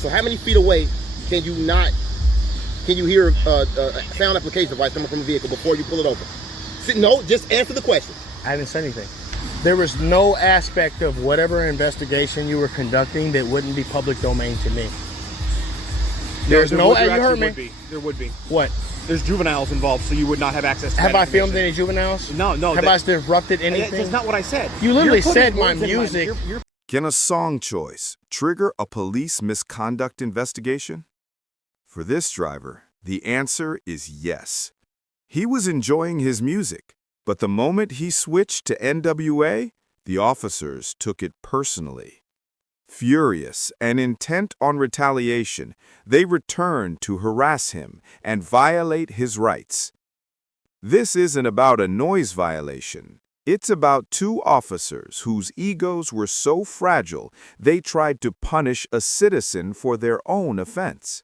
So how many feet away can you hear a sound application device coming from a vehicle before you pull it over? No, just answer the question. I didn't say anything. There was no aspect of whatever investigation you were conducting that wouldn't be public domain to me. There's no, you heard me. There would be. What? There's juveniles involved, so you would not have access to Have that I filmed any juveniles? No. Have I disrupted anything? That's not what I said. You literally said my music. Can a song choice trigger a police misconduct investigation? For this driver, the answer is yes. He was enjoying his music, but the moment he switched to NWA, the officers took it personally. Furious and intent on retaliation, they returned to harass him and violate his rights. This isn't about a noise violation. It's about two officers whose egos were so fragile they tried to punish a citizen for their own offense.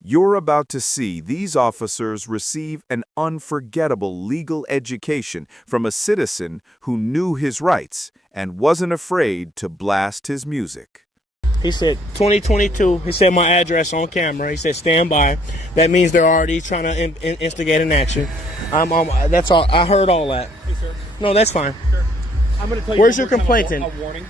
You're about to see these officers receive an unforgettable legal education from a citizen who knew his rights and wasn't afraid to blast his music. He said 2022. He said my address on camera. He said stand by. That means they're already trying to instigate an action. That's all. I heard all that. Hey, sir. No, that's fine. Sure. I'm going to tell you. Where's your complaint? A warning.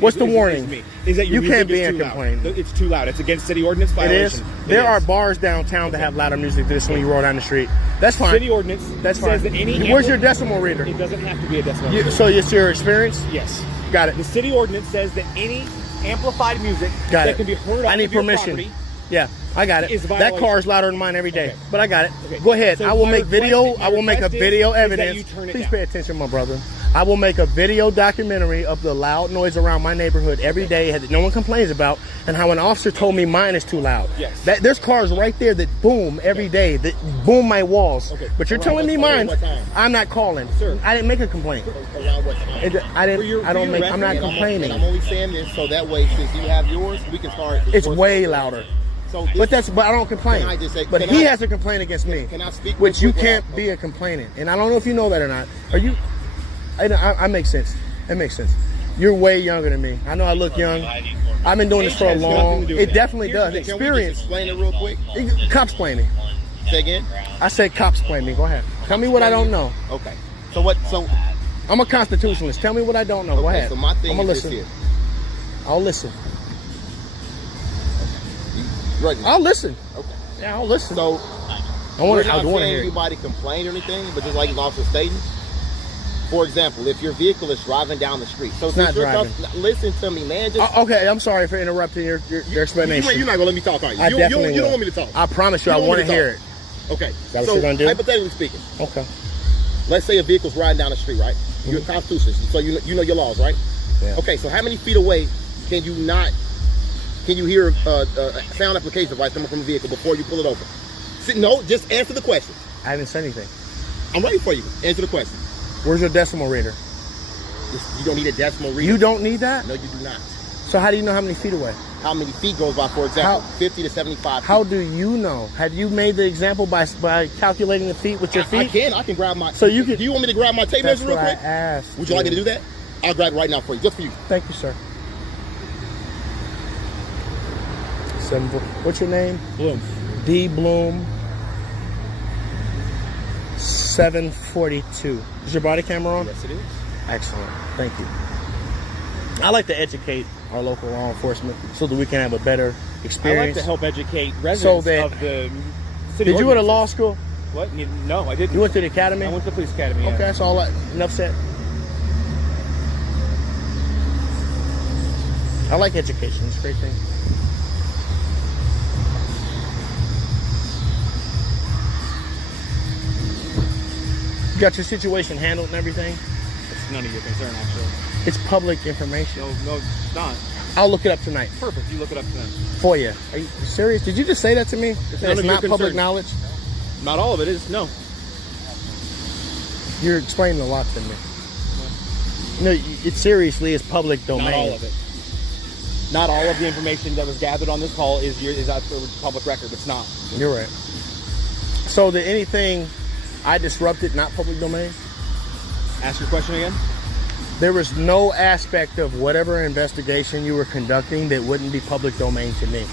What's the warning? Is that you can't be a complaint. It's too loud. It's against city ordinance violation. There are bars downtown that have louder music than this when you roll down the street. That's fine. City ordinance says that any. Where's your decimal reader? It doesn't have to be a decimal reader. So it's your experience? Yes. Got it. The city ordinance says that any amplified music that can be heard off I need of your permission. property. Yeah, I got it. That car is louder than mine every day, but I got it. Okay. Go ahead. So I will make video. my I will make a request video is that evidence. you turn it Please down. pay attention, my brother. I will make a video documentary of the loud noise around my neighborhood every day that no one complains about, and how an officer told me mine is too loud. Yes. There's cars right there that boom every day, that boom my walls. Okay. But you're telling me mine. I'm not calling. Sir. I didn't make a complaint. Around what time? I'm not complaining. And I'm only saying this so that way, since you have yours, we can start. It's way louder. So But I don't complain. Can I just say- but can he I- has a complaint against me. Can I speak? Which you real quick can't be a complainant. And I don't know if you know that or not. Are you? I make sense. It makes sense. You're way younger than me. I know I look young. I've been doing this for a long. It definitely does. Can we Experience. just explain it real quick? Cops play me. Say again. I said cops play me. Go ahead. Tell me what I don't know. Okay. So what? So I'm a constitutionalist. Tell me what I don't know. Go okay, ahead. so my thing I'm gonna is listen. this here. I'll listen. You ready? I'll listen. Okay. Yeah, I'll listen. So I we're want not to hear saying it. anybody complained or anything, but just like Officer stating. For example, if your vehicle is driving down the street, so It's not driving. Listen to me, man. Just, Okay, I'm sorry for interrupting your explanation. you're not gonna let me talk, are you? I definitely you don't will. want me to talk. I promise you, I don't want to me hear it. talk. Okay. that what So you're gonna do? hypothetically speaking, Okay. let's say a vehicle's riding down the street, right? You're a constitutionalist, so you know your laws, right? Yeah. Okay. So how many feet away can you hear a sound application device coming from a vehicle before you pull it over? No, just answer the question. I haven't said anything. I'm ready for you. Answer the question. Where's your decimal reader? You don't need a decimal reader. You don't need that? No, you do not. So how do you know how many feet away? How many feet goes by, for example, 50 to 75 feet. How do you know? Have you made the example by calculating the feet with your feet? I can grab my... So you can... Do you want me to grab my tape That's measure what real I quick? asked. Would you like me to do that? I'll grab it right now for you, just for you. Thank you, sir. What's your name? Bloom. D. Bloom. 742. Is your body camera on? Yes, it is. Excellent. Thank you. I like to educate our local law enforcement so that we can have a better I experience. like to help educate residents of the city. Did you go to ordinances. law school? What? No, I didn't. You went to the academy? I went to the police academy. Okay, Yeah. that's all. Enough said. I like education. It's a great thing. You got your situation handled and everything? It's none of your concern, actually. It's public information. No, it's not. I'll look it up tonight. Perfect. You look it up tonight. For you. Are you serious? Did you just say that to me? none It's of your not public concern. knowledge? Not all of it is. No. You're explaining a lot to me. No, it seriously is public domain. Not all of it. Not all of the information that was gathered on this call is out for public record. It's not. You're right. So did anything I disrupted not public domain? Ask your question again. There was no aspect of whatever investigation you were conducting that wouldn't be public domain to me.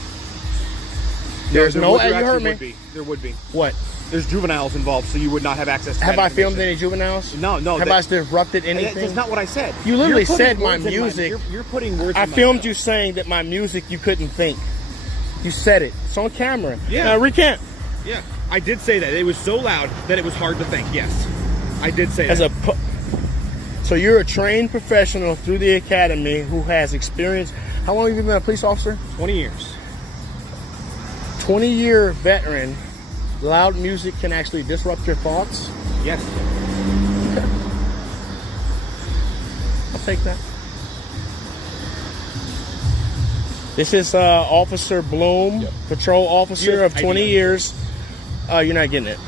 There's there no, would- there you heard actually me. would be. There would be. What? There's juveniles involved, so you would not have access to Have that I filmed information. any juveniles? No, no. Have I disrupted anything? That's not what I said. You literally You're putting said my words in music. You're putting words I in my filmed mouth. you saying that my music you couldn't think. You said it. It's on camera. Yeah. Now recant. Yeah, I did say that. It was so loud that it was hard to think. Yes, I did say As that. so you're a trained professional through the academy who has experience. How long have you been a police officer? 20 years. 20-year veteran. Loud music can actually disrupt your thoughts. Yes. I'll take that. This is Officer Bloom, patrol officer Yes, of I 20 do. years. You're not getting it.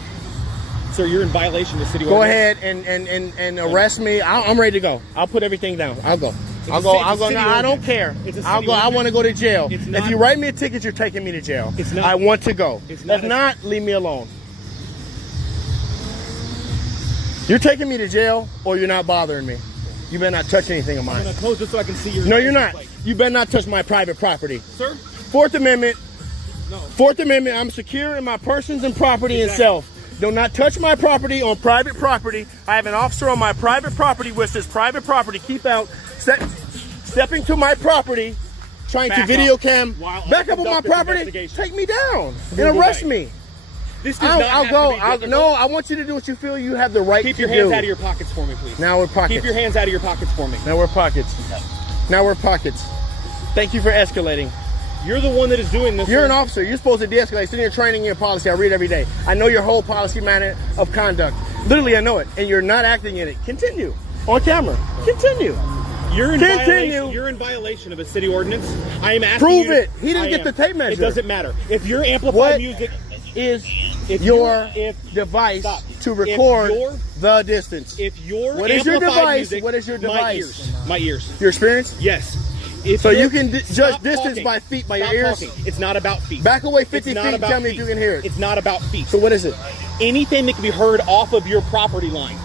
So you're in violation of city Go ordinance. ahead and arrest me. I'm ready to go. I'll put everything down. I'll go. I'll go. No, I don't care. It's a I'll city go. I ordinance. want to go to jail. It's If not- you write me a ticket, you're taking me to jail. It's not- I want to go. It's not If a- not, leave me alone. You're taking me to jail, or you're not bothering me. You better not touch anything of I'm mine. gonna close this so I can see your. No, you're not. plate. You better not touch my private property. Sir. Fourth Amendment. No. Fourth Amendment. I'm secure in my persons and property and Exactly. self. Do not touch my property on private property. I have an officer on my private property with his private property. Keep out. Stepping to my property, trying to Back video up. cam. While I Back up on my conduct this property. investigation. Take me down Move and arrest away. me. This does I'll not have go. to be difficult. No, I want you to do what you feel you have the right Keep to your do. hands out of your pockets for me, please. Now we're pockets. Keep your hands out of your pockets for me. Now we're pockets. Now we're pockets. Thank you for escalating. You're the one that is doing this. You're sir. an officer. You're supposed to de-escalate. It's in your training and your policy. I read every day. I know your whole policy manner of conduct. Literally, I know it. And you're not acting in it. Continue. On camera. Continue. You're in Continue. violation. You're in violation of a city ordinance. I am asking Prove you to- it. He didn't I get am. the tape measure. It doesn't matter. If you're amplified What music, is If your you- device Stop. to If record your- the distance? if you're What is your amplified device? music, What is your My device? ears. My ears. Your experience? Yes. If So you're- you can Stop judge distance talking. by feet, by Stop your ears? talking. It's not about feet. Back away 50 It's not feet and about tell me if feet. you can hear it. It's not about feet. So what is it? Anything that can be heard off of your property line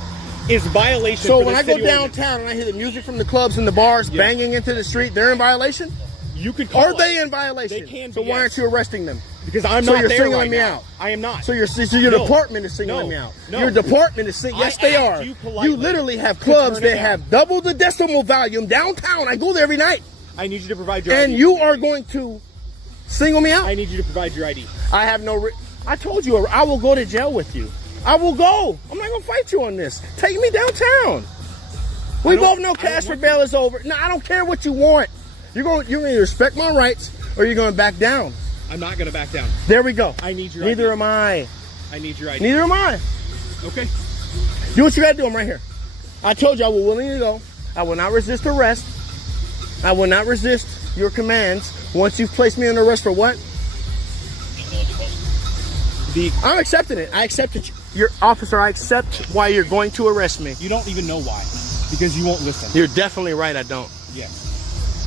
is violation. So for when the I go city ordinance. downtown and I hear the music from the clubs and the bars Yeah. banging into the street, they're in violation? You could call Are us. they in violation? They can So be, why yes. aren't you arresting them? Because I'm So not you're there singling right me now. out. I am not. So your No. department is singling No. me out. No. Your department is singling. Yes, I they asked are. you politely literally have to clubs turn it that down. have double the decimal volume downtown. I go there every night. I need you to provide your And ID. you are going to single me out? I need you to provide your ID. I have no. I told you I will go to jail with you. I will go. I'm not gonna fight you on this. Take me downtown. We both know cash for bail is over. No, I don't care what you want. You're going to respect my rights, or you're going to back down. I'm not going to back down. There we go. I need your Neither ID. am I. I need your ID. Neither am I. Okay. Do what you gotta do. I'm right here. I told you I will willingly go. I will not resist arrest. I will not resist your commands. Once you've placed me under arrest for what? I'm accepting it. I accept it. Your officer, I accept why you're going to arrest me. You don't even know why. Because you won't listen. You're definitely right. I don't. Yes.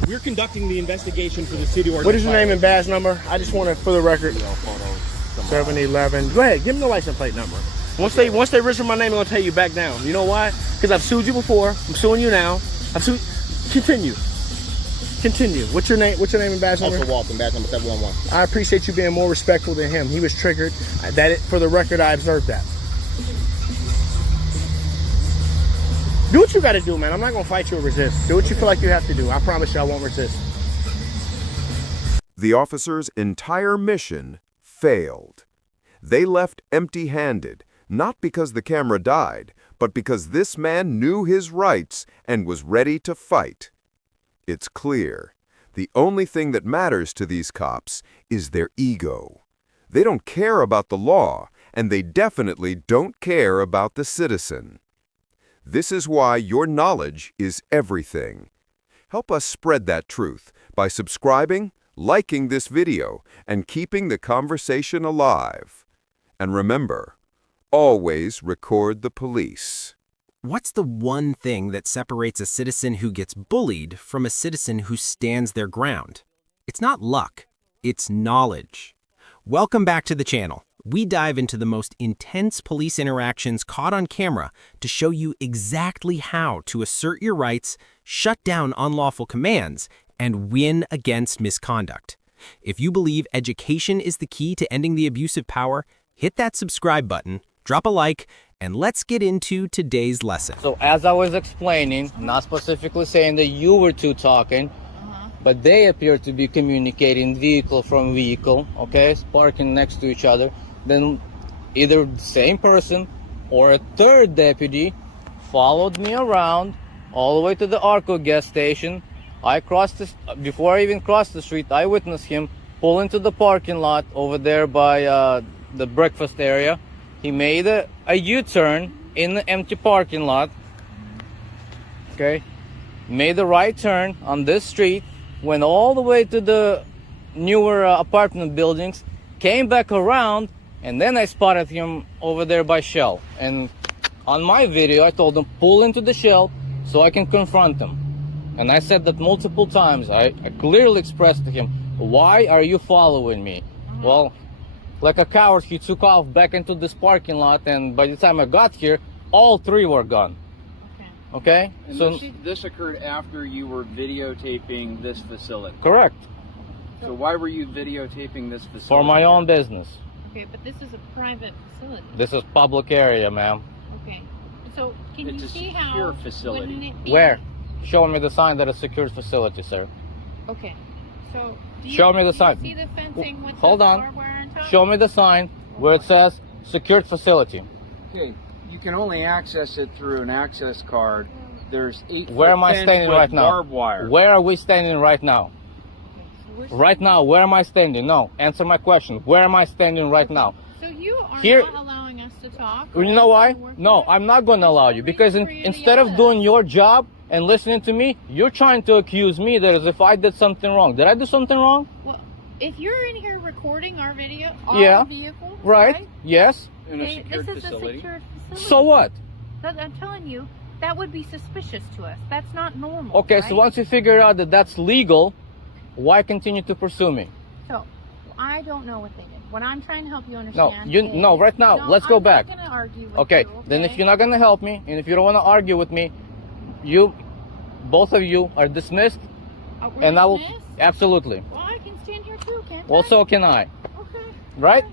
We're conducting the investigation for the city ordinance. What is your name and badge number? I just want to, for the record. 711. Go ahead. Give me the license plate number. Once they register my name, I'm gonna tell you back down. You know why? Because I've sued you before. I'm suing you now. I've sued. Continue. What's your name? What's your name and badge number? Officer Walton, badge number 711. I appreciate you being more respectful than him. He was triggered. For the record, I observed that. Do what you got to do, man. I'm not gonna fight you or resist. Do what you feel like you have to do. I promise you, I won't resist. The officers' entire mission failed. They left empty-handed, not because the camera died, but because this man knew his rights and was ready to fight. It's clear. The only thing that matters to these cops is their ego. They don't care about the law, and they definitely don't care about the citizen. This is why your knowledge is everything. Help us spread that truth by subscribing, liking this video, and keeping the conversation alive. And remember, always record the police. What's the one thing that separates a citizen who gets bullied from a citizen who stands their ground? It's not luck, it's knowledge. Welcome back to the channel. we dive into the most intense police interactions caught on camera to show you exactly how to assert your rights, shut down unlawful commands, and win against misconduct. If you believe education is the key to ending the abuse of power, hit that subscribe button, drop a like, and let's get into today's lesson. So as I was explaining, not specifically saying that you were two talking, but they appear to be communicating vehicle from vehicle, okay, parking next to each other. Then either the same person or a third deputy followed me around all the way to the Arco gas station. I crossed this, before I even crossed the street, I witnessed him pull into the parking lot over there by the breakfast area. He made a U-turn in the empty parking lot, okay, made a right turn on this street, went all the way to the newer apartment buildings, came back around, and then I spotted him over there by Shell. And on my video, I told him, pull into the Shell so I can confront him. And I said that multiple times. I clearly expressed to him, why are you following me? Well, like a coward, he took off back into this parking lot, and by the time I got here, all three were gone. Okay? And So this occurred after you were videotaping this facility. correct. So why were you videotaping this facility? For my own business. Okay, but this is a private facility. This is public area, ma'am. Okay. So can It's you a see secure how facility. wouldn't it be- Where? Show me the sign that it's a secured facility, sir. Okay. So do Show me the do sign. You see the fencing with Hold the on. barbed wire on top? Show me the sign where it says secured facility. Okay, you can only access it through an access card. There's 8 Where am I standing right now? Barbed wire. Where are we standing right now? Okay, so Right now, where am I standing? No, answer my question. Where am I standing right now? So you are Here- not allowing us to talk? You know why? No, I'm not going to allow you because instead of doing your job and listening to me, you're trying to accuse me that as if I did something wrong. Did I do something wrong? Well, if you're in here recording our video, Yeah. our vehicle, Right? Yes. In a Okay, secured this is facility. a secured facility. So what? I'm telling you, that would be suspicious to us. That's not normal. Okay, right? so once you figure out that that's legal, why continue to pursue me? So, I don't know what they did. What I'm trying to help you No, understand no, right now, No, let's go I'm back. not going to argue with Okay, you, then if okay? you're not going to help me and if you don't want to argue with me, both of you are dismissed. We're And I will, dismissed? absolutely. Well, I can stand here too, can't Well, I? so can I, Okay. right?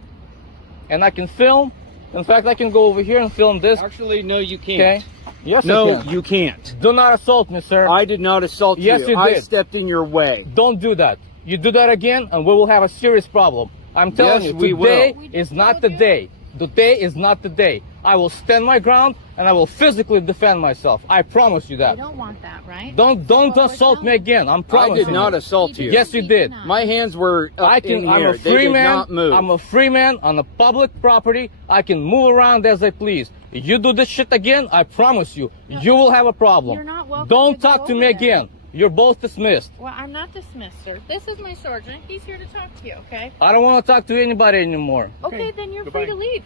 And I can film. In fact, I can go over here and film this. Actually, no, you Okay? can't. Yes, I No, can. you can't. Do not assault me, sir. I did not assault Yes, you I did. stepped in your way. Don't do that. You do that again, and we will have a serious problem. I'm telling Yes, you, we today will. is not the day. Today is not the day. I will stand my ground, and I will physically defend myself. I promise you You that. don't want that, right? Don't Well, assault me tell again. I'm I promising did not you. assault you. Yes, you did. My hands were up I in can. I'm here. a They free did man. not move. I'm a free man on a public property. I can move around as I please. If you do this shit again, I promise you, you will have a problem. You're not welcome Don't to go talk to over me there. again. You're both dismissed. Well, I'm not dismissed, sir. This is my sergeant. He's here to talk to you, okay? I don't want to talk to anybody anymore. Okay, then you're free to leave.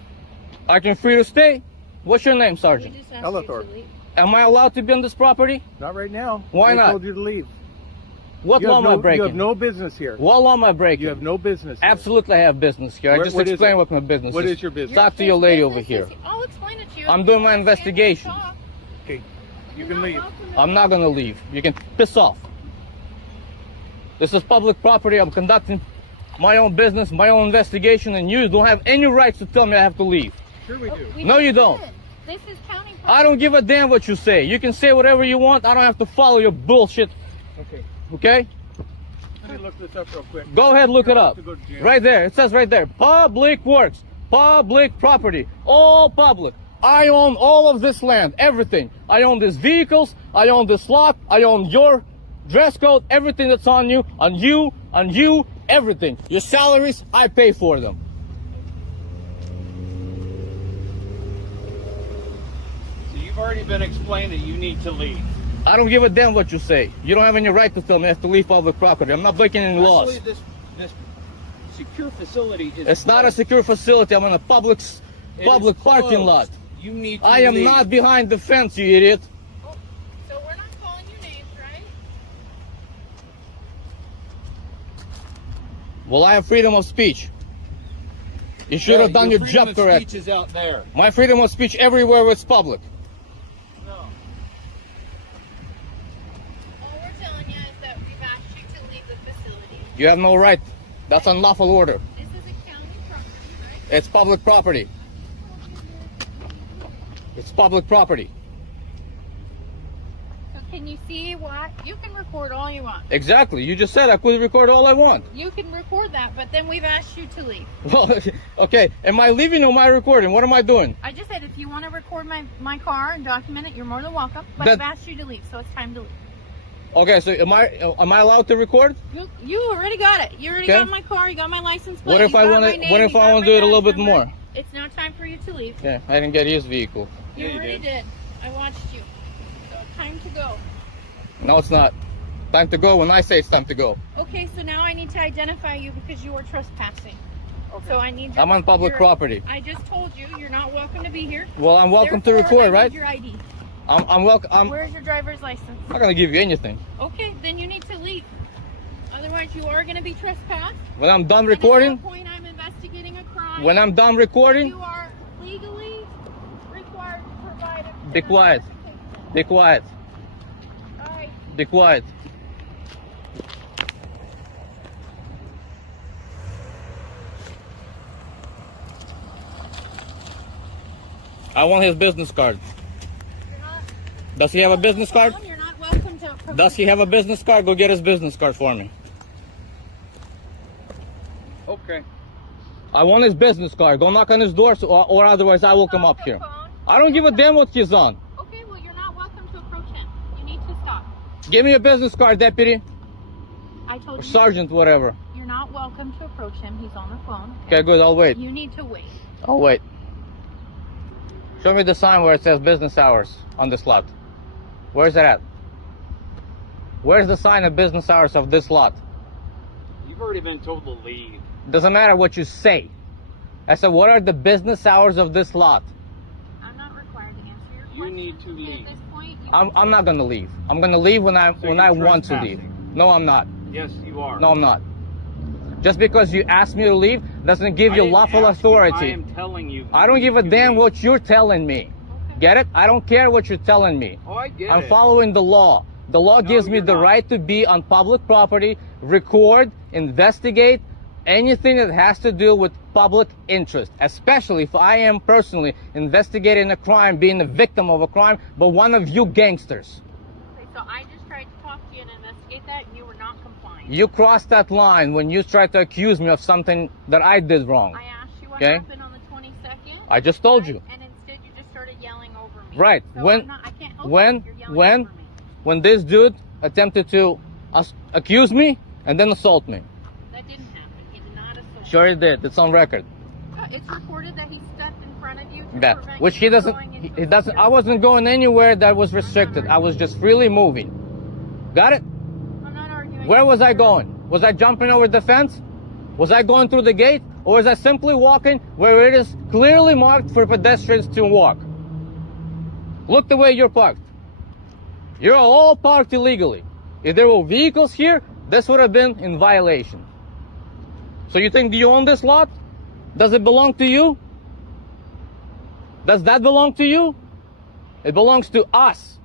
I can free to stay. What's your name, We Sergeant? just asked Eleanor. you to leave. Am I allowed to be on this property? Not right now. Why They not? told you to leave. What You law have, am I no, breaking? you have no business here. What law am I breaking? You have no business here. Absolutely, I have business here. I Where- just what is explained it? what my business What is. is your business? Talk to your His lady over business here. is- I'll explain it to you. I'm If doing you my wanna stand here and investigation. talk. Okay, you You're can not leave. welcome to I'm not gonna leave. You can piss off. This is public property. I'm conducting my own business, my own investigation, and you don't have any rights to tell me I have to leave. Sure we do. We No, just you don't. did. This is county property. I don't give a damn what you say. You can say whatever you want. I don't have to follow your bullshit. Okay, Okay? let me look this up real quick. Go ahead, look it up. To go to jail. Right there. It says right there. Public works. Public property. All public. I own all of this land. Everything. I own these vehicles. I own this lot. I own your dress code. Everything that's on you. On you. Everything. Your salaries, I pay for them. So you've already been explained that you need to leave. I don't give a damn what you say. You don't have any right to tell me I have to leave public property. I'm not breaking any laws. Actually, this secure facility is. It's not a secure facility. I'm in a public It parking is closed. lot. You need to I am leave. not behind the fence, you idiot. Oh, so we're not calling you names, right? Well, I have freedom of speech. You should have done your job correct. Speech is out there. My freedom of speech everywhere where it's public. All we're telling you is that we've asked you to leave the facility. You have no right. That's unlawful order. This is a county property, right? It's public property. It's public property. So can you see what? You can record all you want. Exactly. You just said I could record all I want. You can record that, but then we've asked you to leave. Well, okay. Am I leaving or am I recording? What am I doing? I just said if you want to record my car and document it, you're more than welcome. But That- I've asked you to leave, so it's time to leave. Okay, so am I allowed to record? You already got it. You already Okay. got my car. You got my license plate. What if you I got want my to? name, What if you I got want my to do it a little badge bit number. more? It's now time for you to leave. Yeah, I didn't get his vehicle. You already did. I watched you. So it's time to go. No, it's not. Time to go when I say it's time to go. Okay, so now I need to identify you because you are trespassing. So I need. I'm on public property. I just told you you're not welcome to be here. Well, I'm welcome to Therefore, record, I right? need your ID. I'm welcome. I'm Where's your driver's license? not gonna give you anything. Okay, then you need to leave. Otherwise, you are going to be trespassed. When I'm done And recording, at that point, I'm investigating a crime. when I'm done recording, You are legally required to provide a Be quiet. identification. be quiet. All right. Be quiet. I want his business card. You're not Does he have a business card? You're not welcome to. Does he have a business card? Go get his business card for me. Okay. I want his business card. Go knock on his door, or otherwise I will come up here. I don't give a damn what he's on. Okay, well, you're not welcome to approach him. You need to stop. Give me a business card, deputy. I told Or you. sergeant, whatever. You're not welcome to approach him. He's on the phone. Okay, good. I'll wait. You need to wait. I'll wait. Show me the sign where it says business hours on this lot. Where's it at? Where's the sign of business hours of this lot? You've already been told to leave. Doesn't matter what you say. I said, what are the business hours of this lot? I'm not required to answer your You question. need to leave. At this point, you I'm not gonna leave. I'm gonna leave when I So when I you're want to leave. trespassing. No, I'm not. Yes, you are. No, I'm not. Just because you asked me to leave doesn't give I you didn't lawful ask you. authority. I am telling you. I don't give a to damn leave. what you're telling me. Get it? I don't care what you're telling me. Oh, I get I'm it. following the law. The law No, gives me you're the not. right to be on public property, record, investigate anything that has to do with public interest, especially if I am personally investigating a crime, being a victim of a crime, but one of you gangsters. Okay, so I just tried to talk to you and investigate that, and you were not complying. You crossed that line when you tried to accuse me of something that I did wrong. I asked you what Okay. happened on the 22nd. I just told you. And instead, you just started yelling over me. Right. So When- I'm not, I can't help when- you. You're yelling when- over me. When this dude attempted to accuse me and then assault me. That didn't happen. He did not assault. Sure he did. It's on record. It's recorded that he stepped in front of you to Yeah. prevent Which you he from doesn't, going he into a doesn't, I secure wasn't going anywhere that was restricted. I was just freely moving. Got it? I'm not arguing. Where was I going? Was I jumping over the fence? Was I going through the gate? Or was I simply walking where it is clearly marked for pedestrians to walk? Look the way you're parked. You're all parked illegally. If there were vehicles here, this would have been in violation. So you think you own this lot? Does it belong to you? Does that belong to you? It belongs to us.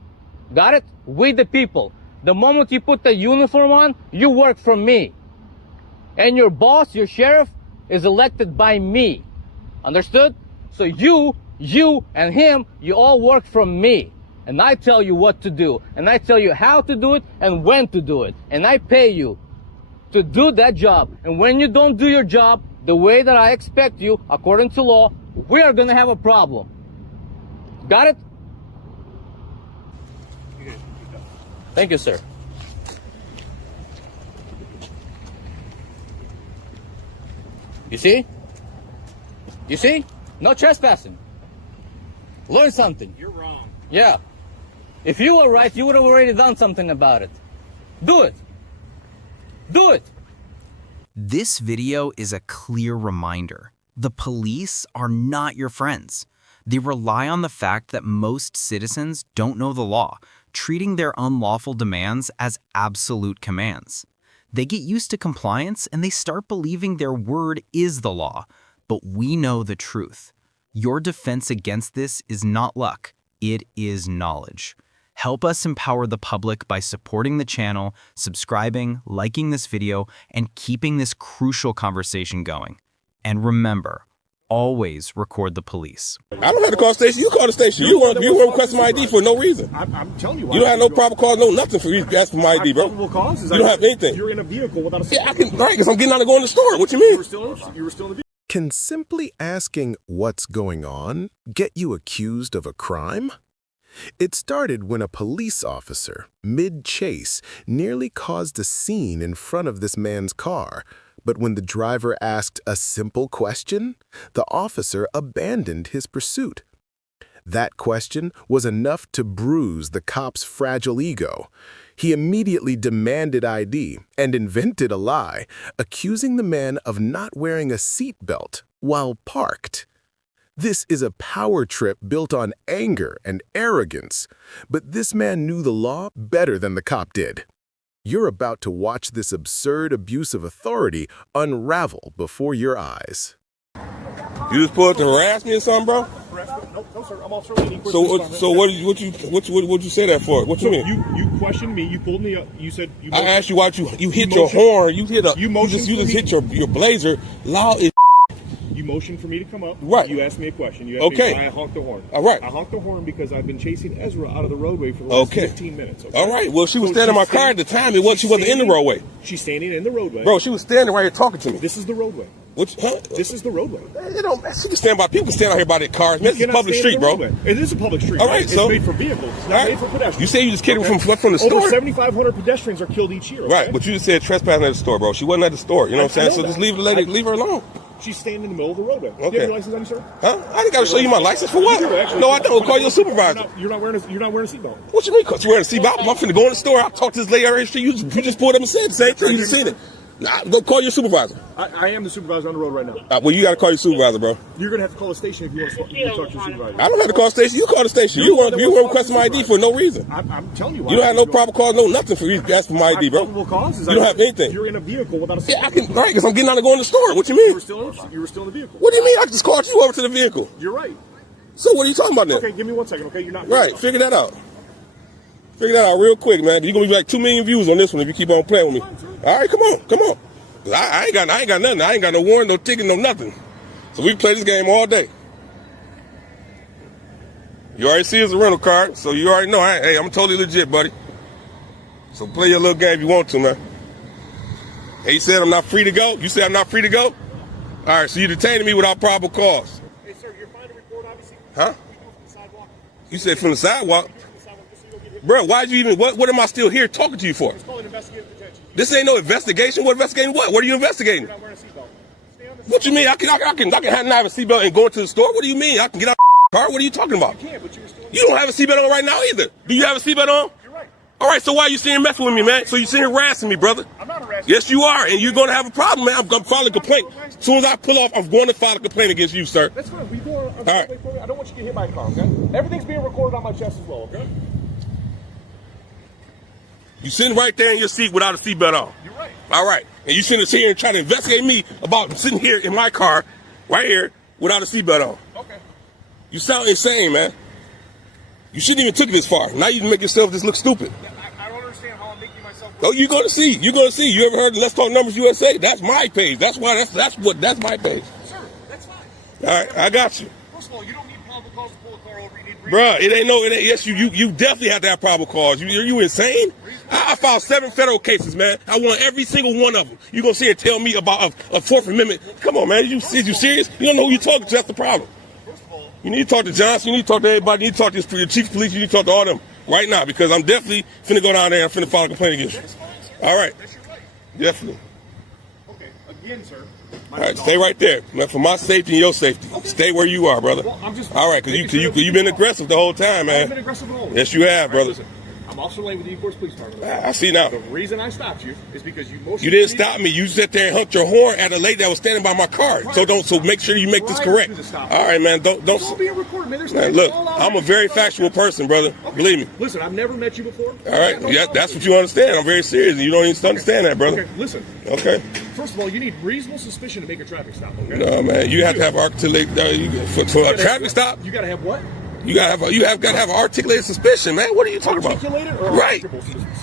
Got it? We the people. The moment you put the uniform on, you work for me. And your boss, your sheriff, is elected by me. Understood? So you and him, you all work for me. And I tell you what to do. And I tell you how to do it and when to do it. And I pay you to do that job. And when you don't do your job the way that I expect you, according to law, we are going to have a problem. Got it? Thank you, sir. You see? You see? No trespassing. Learn something. You're wrong. Yeah. If you were right, you would have already done something about it. Do it. Do it. This video is a clear reminder. The police are not your friends. They rely on the fact that most citizens don't know the law, treating their unlawful demands as absolute commands. They get used to compliance and they start believing their word is the law. but we know the truth. Your defense against this is not luck, it is knowledge. Help us empower the public by supporting the channel, subscribing, liking this video, and keeping this crucial conversation going. And remember, always record the police. I don't have to call the station. You call the station. You want request my ID for no reason. I'm telling you why. You don't have no probable cause, no nothing for you to ask for my ID, bro. Probable cause is you don't have anything. You're in a vehicle without a Yeah, I can, right, because I'm getting out and going to the store. What you mean? You were still in the vehicle. Can simply asking what's going on get you accused of a crime? It started when a police officer, mid-chase, nearly caused a scene in front of this man's car. But when the driver asked a simple question, the officer abandoned his pursuit. That question was enough to bruise the cop's fragile ego. He immediately demanded ID and invented a lie, accusing the man of not wearing a seatbelt while parked. This is a power trip built on anger and arrogance, but this man knew the law better than the cop did. You're about to watch this absurd abuse of authority unravel before your eyes. You just pulled up to harass me or something, bro? No, sir. I'm Officer Laney. So what you say that for? What you mean? You questioned me. You pulled me up. You said I asked you why you hit your horn. You hit just hit your blazer loud as. You motioned for me to come up. Right. You asked me a question. You asked me why I honked the horn. All right. I honked the horn because I've been chasing Ezra out of the roadway for the last 15 minutes. Okay? All right. Well, she was standing in my car at the time. She wasn't in the roadway. She's standing in the roadway. Bro, she was standing right here talking to me. This is the roadway. This is the roadway. She can stand by. People can stand out here by their cars. Man, this is a public street, bro. It is a public street. All right. It's made for vehicles. It's not made for pedestrians. You say you just kidding from the store? Over 7,500 pedestrians are killed each year. Okay? Right. But you just said trespassing at the store, bro. She wasn't at the store. You know what I'm saying? So just leave her alone. She's standing in the middle of the roadway. Okay. Do you have your license on you, sir? Huh? I ain't got to show you my license for what? No, I don't. Call your supervisor. You're not wearing a seatbelt. What you mean? Cause you wearing a seatbelt? I'm finna go in the store. I talked to this lady already. You just pulled up and said the same thing. You just seen it. Nah, go call your supervisor. I am the supervisor on the road right now. Well, you got to call your supervisor, bro. You're gonna have to call the station if you want to talk to your supervisor. I don't have to call the station. You call the station. You want request my ID for no reason. I'm telling you why. You don't have no probable cause, no nothing for you to ask for my ID, bro. Probable cause is you don't have anything. You're in a vehicle without a seatbelt. Yeah, I can. Right, because I'm getting out and going to the store. What you mean? You were still in the vehicle. What do you mean? I just called you over to the vehicle. You're right. So what are you talking about then? Okay, give me 1 second. Okay, you're not right. Figure that out. Figure that out real quick, man. You're gonna be like 2 million views on this one if you keep on playing with me. All right, come on. I ain't got nothing. I ain't got no warrant, no ticket, no nothing. So we can play this game all day. You already see it's a rental card, so you already know. Hey, I'm totally legit, buddy. So play your little game if you want to, man. Hey, you said I'm not free to go? You said I'm not free to go? All right, so you're detaining me without probable cause. Hey, sir, you're fine to report, obviously. Huh? You said from the sidewalk? Bro, why'd you even, what am I still here talking to you for? It's called investigative detention. This ain't no investigation. What investigating what? What are you investigating? You're not wearing a seatbelt. Stay on the What you mean? I can not have a seatbelt and go into the store? What do you mean? I can get out the car? What are you talking about? You can, but you were still in the You don't have a seatbelt on right now either. Do you have a seatbelt on? You're right. All right, so why are you sitting messing with me, man? So you sitting here harassing me, brother? I'm not harassing you. Yes, you are, and you're going to have a problem, man. I'm filing a complaint. As soon as I pull off, I'm going to file a complaint against you, sir. That's fine. We go. All right. I don't want you to get hit by a car, okay? Everything's being recorded on my chest as well, okay? You sitting right there in your seat without a seatbelt on. You're right. All right. And you sitting here and trying to investigate me about sitting here in my car, right here, without a seatbelt on. Okay. You sound insane, man. You shouldn't even took it this far. Now you make yourself just look stupid. I don't understand how I'm making myself look. Oh, you're gonna see. You're gonna see. You ever heard of Let's Talk Numbers USA? That's my page. That's my page. Sir, that's fine. All right, I got you. First of all, you don't need probable cause to pull a car over. You need reason. Bruh, it ain't. Yes, you definitely have to have probable cause. You insane? I filed 7 federal cases, man. I won every single one of them. You gonna sit and tell me about a Fourth Amendment? Come on, man. Is you serious? You don't know who you're talking to. That's the problem. First of all, You need to talk to Johnson. You need to talk to everybody. You need to talk to your chief of police. You need to talk to all them right now because I'm definitely finna go down there and finna file a complaint against you. All right. that's your right. Definitely. Okay, again, sir. All right, stay right there, man. For my safety and your safety, stay where you are, brother. Well, I'm just all right, because you've been aggressive the whole time, man. I've been aggressive at all. Yes, you have, brother. Listen, I'm Officer Lane with the Ecorse Police Department. I see now. The reason I stopped you is because you motioned. You didn't stop me. You sat there and honked your horn at a lady that was standing by my car. So make sure you make this correct. All right, man. Don't. It's all being recorded, man. There's Man, look, I'm a very factual person, brother. Okay. Believe me. Listen, I've never met you before. All right, yeah, that's what you understand. I'm very serious, and you don't even understand that, brother. Okay, listen. Okay. First first of all, you need reasonable suspicion to make a traffic stop. Okay? No, man. You have to have articulate for a traffic stop. You gotta have what? You got to have articulated suspicion, man. What are you talking Articulated about? Or right.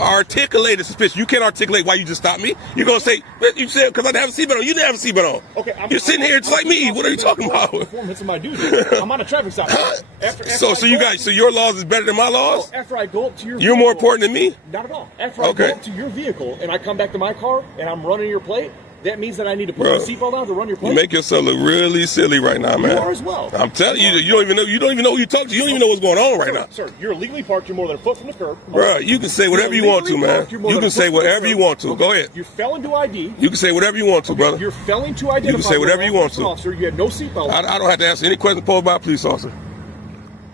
Articulated suspicion. You can't articulate why you just stopped me. You're gonna say you said because I didn't have a seatbelt on. You didn't have a seatbelt on. Okay. You're sitting here just like me. What are you talking about? It's my duty. I'm on a traffic stop. So your laws is better than my laws? After I go up to your You're more important than me? Not at all. After I go up to your vehicle and I come back to my car and I'm running your plate, that means that I need to put my seatbelt on to run your plate. You make yourself look really silly right now, man. You are as well. I'm telling you, you don't even know who you talk to. You don't even know what's going on right now. Sir, you're illegally parked. You're more than a foot from the curb. Bro, you can say whatever you want to, man. You can say whatever you want to. Go ahead. You fell into ID. You can say whatever you want to, brother. You're failing to identify. You can say whatever you want to. Officer, you had no seatbelt. I don't have to answer any questions posed by a police officer.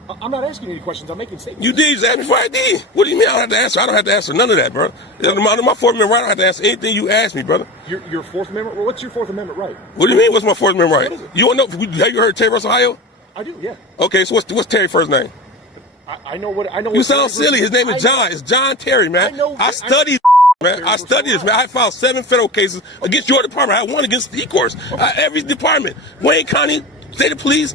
I'm not asking any questions. I'm making statements. You did. You just asked me for ID. What do you mean I don't have to answer? I don't have to answer none of that, bro. My Fourth Amendment right, I don't have to answer anything you ask me, brother. Your Fourth Amendment? Well, what's your Fourth Amendment right? What do you mean? What's my Fourth Amendment right? What is it? You want to know? Have you heard Terry vs. Ohio? I do, yeah. Okay, so what's Terry's first name? I know what. You sound silly. His name is John. It's John Terry, man. I studied. Man, I studied this, man. I filed 7 federal cases against your department. I had 1 against the E-Course. Every department, Wayne County, State Police,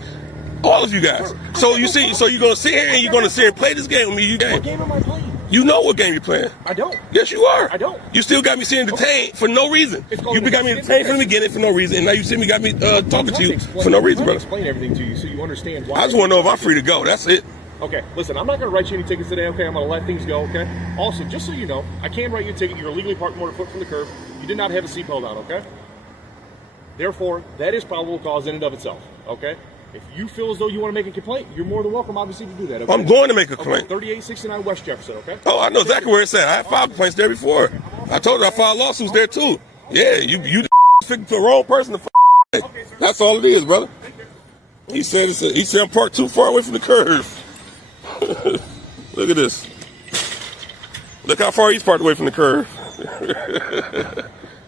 all of you guys. So you see, so you're gonna sit here and you're gonna sit here and play this game with me. What game am I playing? You know what game you're playing. I don't. Yes, you are. I don't. You still got me sitting detained for no reason. You got me detained from the beginning for no reason, and now you see me got me talking to you for no reason, brother. Explain everything to you so you understand why. I just want to know if I'm free to go. That's it. Okay, listen, I'm not going to write you any tickets today, okay? I'm going to let things go, okay? Also, just so you know, I can write you a ticket. You're illegally parked more than a foot from the curb. You did not have a seatbelt on, okay? Therefore, that is probable cause in and of itself, okay? If you feel as though you want to make a complaint, you're more than welcome, obviously, to do that, okay? I'm going to make a complaint. 3869 West Jefferson, okay? Oh, I know exactly where it's at. I had filed complaints there before. I told you I filed lawsuits there, too. Yeah, you picked the wrong person to That's all it is, brother. He said I'm parked too far away from the curve. Look at this. Look how far he's parked away from the curve.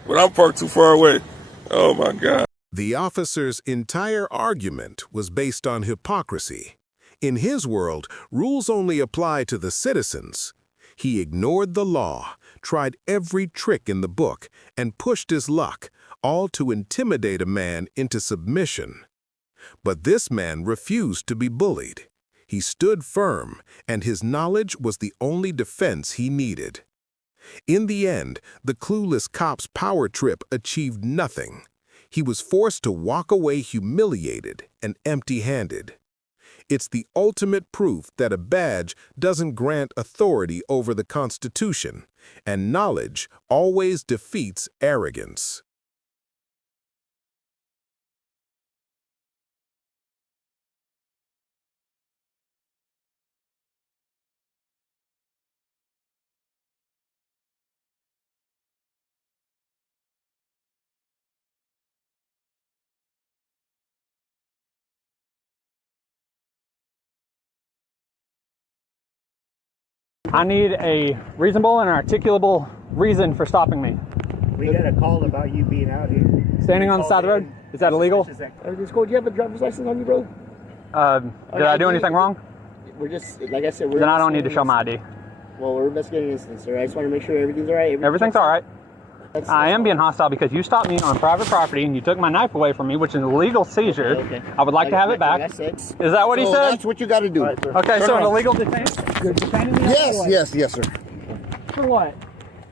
But I'm parked too far away. Oh, my God. The officer's entire argument was based on hypocrisy. In his world, rules only apply to the citizens. He ignored the law, tried every trick in the book, and pushed his luck, all to intimidate a man into submission. But this man refused to be bullied. He stood firm, and his knowledge was the only defense he needed. In the end, the clueless cop's power trip achieved nothing. He was forced to walk away humiliated and empty-handed. It's the ultimate proof that a badge doesn't grant authority over the Constitution, and knowledge always defeats arrogance. I need a reasonable and articulable reason for stopping me. We got a call about you being out here. Standing on the side of the road? Is that illegal? Everything's cool. Do you have a driver's license on you, bro? Did I do anything wrong? We're just, like I said, Then I don't need to show my ID. Well, we're investigating an incident, sir. I just want to make sure everything's all right. Everything's all right. I am being hostile because you stopped me on private property and you took my knife away from me, which is an illegal seizure. Okay. I would like to have it back. Is that what he said? That's what you got to do. Right, okay, so an illegal detention? You're detaining me? Yes, sir. For what?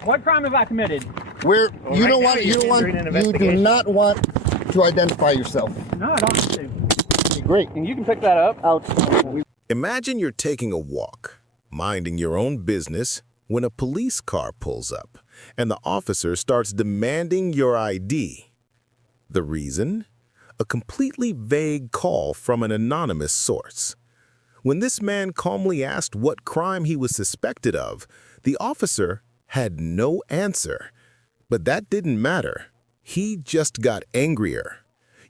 What crime have I committed? You do not want to identify yourself. No, I don't need to. Great. And you can pick that up. Imagine you're taking a walk, minding your own business, when a police car pulls up and the officer starts demanding your ID. The reason? A completely vague call from an anonymous source. When this man calmly asked what crime he was suspected of, the officer had no answer. But that didn't matter. He just got angrier.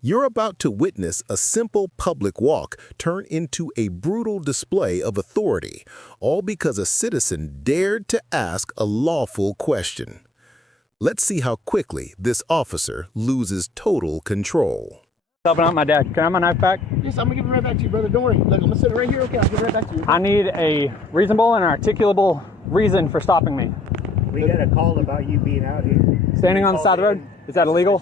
You're about to witness a simple public walk turn into a brutal display of authority, all because a citizen dared to ask a lawful question. Let's see how quickly this officer loses total control. Helping out my dad. Can I have my knife back? Yes, I'm going to give it right back to you, brother. Don't worry. Look, I'm going to sit it right here. Okay, I'll give it right back to you. I need a reasonable and articulable reason for stopping me. We got a call about you being out here. Standing on the side of the road? Is that illegal?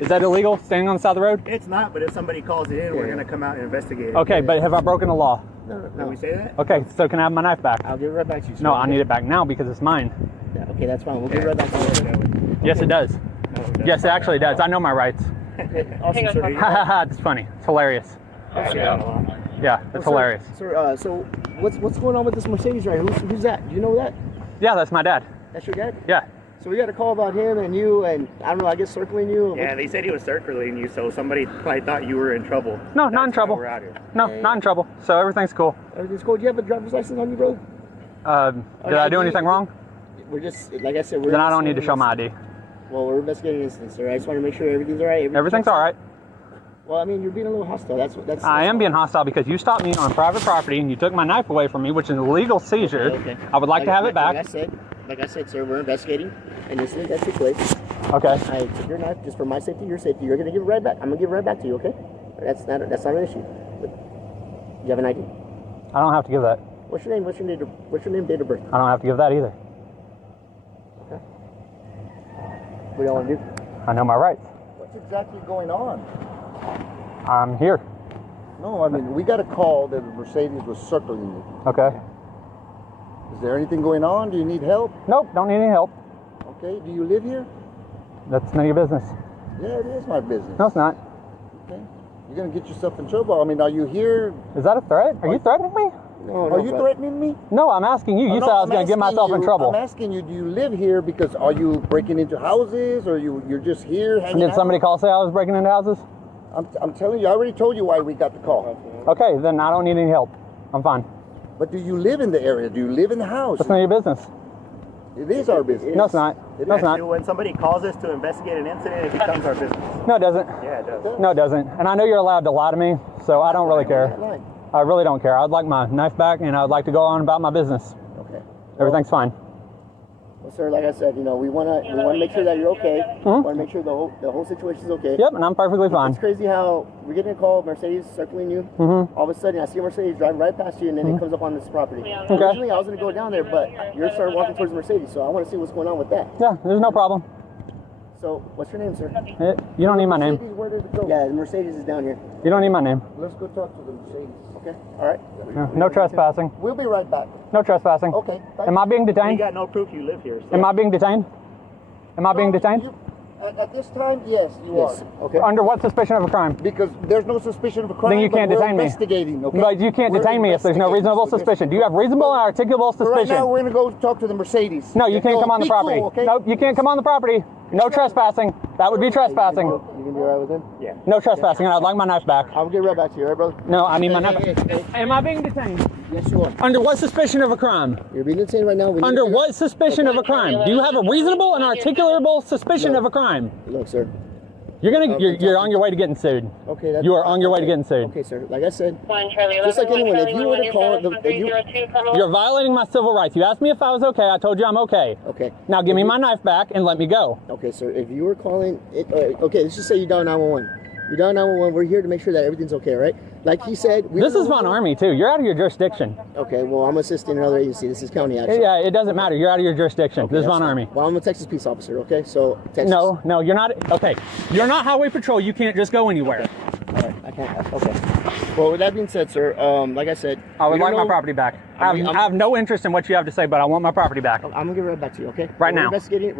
Is that illegal, standing on the side of the road? It's not, but if somebody calls it in, we're going to come out and investigate it. Okay, but have I broken the law? No. Can we say that? Okay, so can I have my knife back? I'll give it right back to you, sir. No, I need it back now because it's mine. Yeah, okay, that's fine. We'll give it right back to you. Yes, it does. Yes, it actually does. I know my rights. Awesome, sir. It's funny. It's hilarious. Yeah, it's hilarious. Sir, so what's going on with this Mercedes right here? Who's that? Do you know that? Yeah, that's my dad. That's your dad? Yeah. So we got a call about him and you, and I don't know, I guess circling you. Yeah, they said he was circling you, so somebody probably thought you were in trouble. No, not in trouble. We're out here. No, not in trouble. So everything's cool. Everything's cool. Do you have a driver's license on you, brother? Did I do anything wrong? We're just, like I said, Then I don't need to show my ID. Well, we're investigating this incident, sir. I just want to make sure everything's all right. Everything's all right. Well, I mean, you're being a little hostile. That's I am being hostile because you stopped me on private property and you took my knife away from me, which is a legal seizure. Okay. I would like to have it back. Like I said, sir, we're investigating an incident that took place. Okay. I took your knife just for my safety, your safety. You're gonna give it right back. I'm gonna give it right back to you. Okay? That's not an issue. But do you have an ID? I don't have to give that. What's your name? What's your name? Date of birth? I don't have to give that either. Okay. What do y'all want to do? I know my rights. What's exactly going on? I'm here. No, I mean, we got a call that a Mercedes was circling you. Okay. Is there anything going on? Do you need help? Nope, don't need any help. Okay, do you live here? That's none of your business. Yeah, it is my business. No, it's not. Okay. You're going to get yourself in trouble. I mean, are you here? Is that a threat? Are you threatening me? No, are you threatening me? No, I'm asking you. You said I was going to get myself in trouble. I'm asking you, do you live here because are you breaking into houses or you're just here hanging Did out? somebody call say I was breaking into houses? I'm telling you, I already told you why we got the call. Okay, then I don't need any help. I'm fine. But do you live in the area? Do you live in the house? That's none of your business. It is our business. No, it's not. No, it's not. When somebody calls us to investigate an incident, it becomes our business. No, it doesn't. Yeah, it does. No, it doesn't. And I know you're allowed to lie to me, so I don't really care. I really don't care. I'd like my knife back, and I'd like to go on about my business. Okay. Everything's fine. Well, sir, like I said, you know, we wanna make sure that you're okay. We wanna make sure the whole situation's okay. Yep, and I'm perfectly fine. It's crazy how we're getting a call, Mercedes circling you. All of a sudden, I see a Mercedes driving right past you, and then it comes up on this property. Okay. Originally, I was gonna go down there, but you're starting walking towards the Mercedes, so I want to see what's going on with that. Yeah, there's no problem. So, what's your name, sir? You don't need my name. Mercedes, where did it go? Yeah, the Mercedes is down here. You don't need my name. Let's go talk to the Mercedes. Okay. All right. No trespassing. We'll be right back. No trespassing. Okay. Am I being We detained? got no proof you live here. So. Am I being detained? Am I being detained? At this time, yes, you are. Okay. Under what suspicion of a crime? Because there's no suspicion of a crime. Then you can't but we're detain me. Investigating, okay? But you can't detain me if there's no reasonable suspicion. Do you have reasonable and articulable So right now, suspicion? we're going to go talk to the Mercedes. No, you can't come on the Be property. cool, okay? Nope, you can't come on the property. No trespassing. That would be trespassing. You gonna be all right with him? Yeah. No trespassing, and I'd like my knife back. I'll get right back to you, all right, brother? No, I need my knife Hey, back. Am I being detained? Yes, you are. Under what suspicion of a crime? You're being detained right now. Under what suspicion of a crime? Do you have a reasonable and articulable suspicion of a crime? Look, sir. You're on your way to getting sued. Okay. That's You are on your way to getting sued. Okay, sir. Like I said, just like anyone, if you were to call, You're violating my civil rights. You asked me if I was okay. I told you I'm okay. Okay. Now give me my knife back and let me go. Okay, sir. If you were calling, okay, let's just say you dial 911. You dial 911. We're here to make sure that everything's okay, right? Like he said. This is Von Army too. You're out of your jurisdiction. Okay. Well, I'm assisting another agency. This is county action. Yeah, it doesn't matter. You're out of your jurisdiction. Okay, This is that's Von fine. Army. Well, I'm a Texas peace officer. Okay, so Texas. No, you're not. Okay, you're not highway patrol. You can't just go anywhere. All right, I can't. Okay. Well, with that being said, sir, like I said, I would like my property back. I have no interest in what you have to say, but I want my property back. I'm gonna give it right back to you. Okay. Right now. We're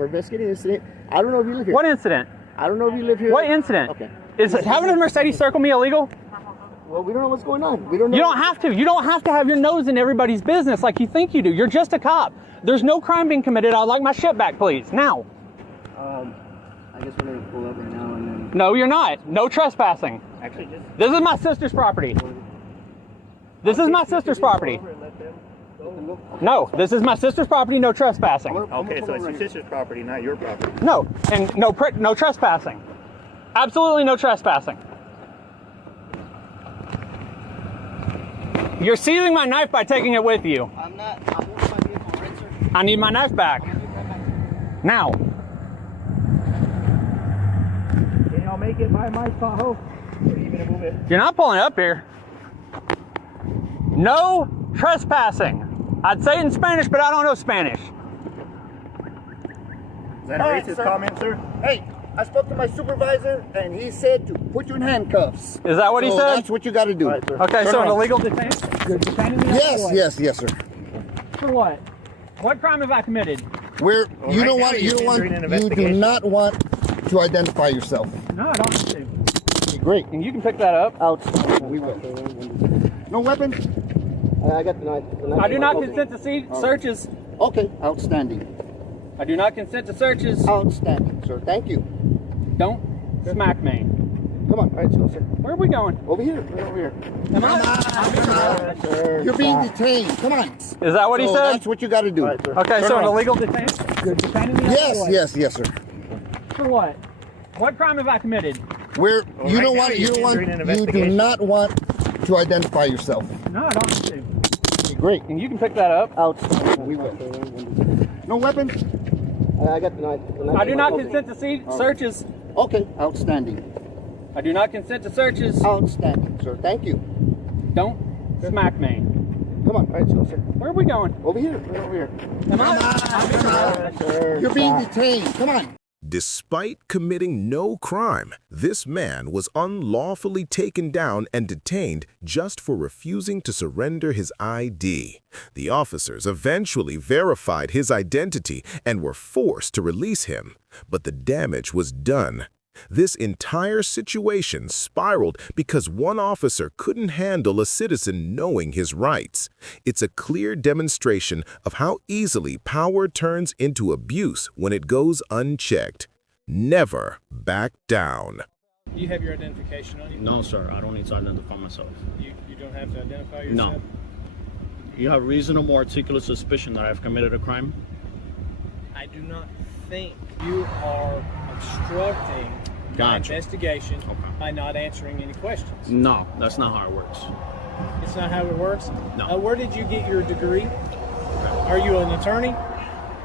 investigating an incident. I don't know if you live here. What incident? I don't know if you live here. What incident? Okay. Is having a Mercedes circle me illegal? Well, we don't know what's going on. We don't know. You don't have to. You don't have to have your nose in everybody's business like you think you do. You're just a cop. There's no crime being committed. I'd like my shit back, please. Now. I guess we're gonna pull up right now and then. No, you're not. No trespassing. Actually, just. This is my sister's property. This is my sister's property. No, this is my sister's property. No trespassing. Okay, so it's your sister's property, not your property. No, and no trespassing. Absolutely no trespassing. You're seizing my knife by taking it with you. I'm not. I want my vehicle right, sir. I need my knife back. Now. Can y'all make it by my Tahoe? Or are you gonna move it? You're not pulling up here. No trespassing. I'd say it in Spanish, but I don't know Spanish. Is that a racist comment, sir? Hey, I spoke to my supervisor, and he said to put you in handcuffs. Is that what he said? That's what you got to do. Okay, so an illegal detention? You're detaining me? Yes, sir. For what? What crime have I committed? You do not want to identify yourself. No, I don't have to. Great. And you can pick that up. Outstanding. We will. No weapon? I got the knife. I do not consent to searches. Okay, outstanding. I do not consent to searches. Outstanding, sir. Thank you. Don't smack me. Come on, all right, sir. Where are we going? Over here, right over here. Am I? You're being detained. Come on. Is that what he said? That's what you got to do. Okay, so an illegal detention? You're detaining me? Yes, sir. For what? What crime have I committed? You do not want to identify yourself. No, I don't have to. Great. And you can pick that up. Outstanding. We will. No weapon? I got the knife. I do not consent to searches. Okay, outstanding. I do not consent to searches. Outstanding, sir. Thank you. Don't smack me. Come on, all right, sir. Where are we going? Over here, right over here. Am I? You're being detained. Come on. Despite committing no crime, this man was unlawfully taken down and detained just for refusing to surrender his ID. The officers eventually verified his identity and were forced to release him, but the damage was done. This entire situation spiraled because one officer couldn't handle a citizen knowing his rights. It's a clear demonstration of how easily power turns into abuse when it goes unchecked. Never back down. Do you have your identification on you? No, sir. I don't need to identify myself. You don't have to identify yourself? No. You have reasonable articulate suspicion that I've committed a crime? I do not think you are obstructing my investigation by not answering any questions. No, that's not how it works. It's not how it works? No. Where did you get your degree? Are you an attorney?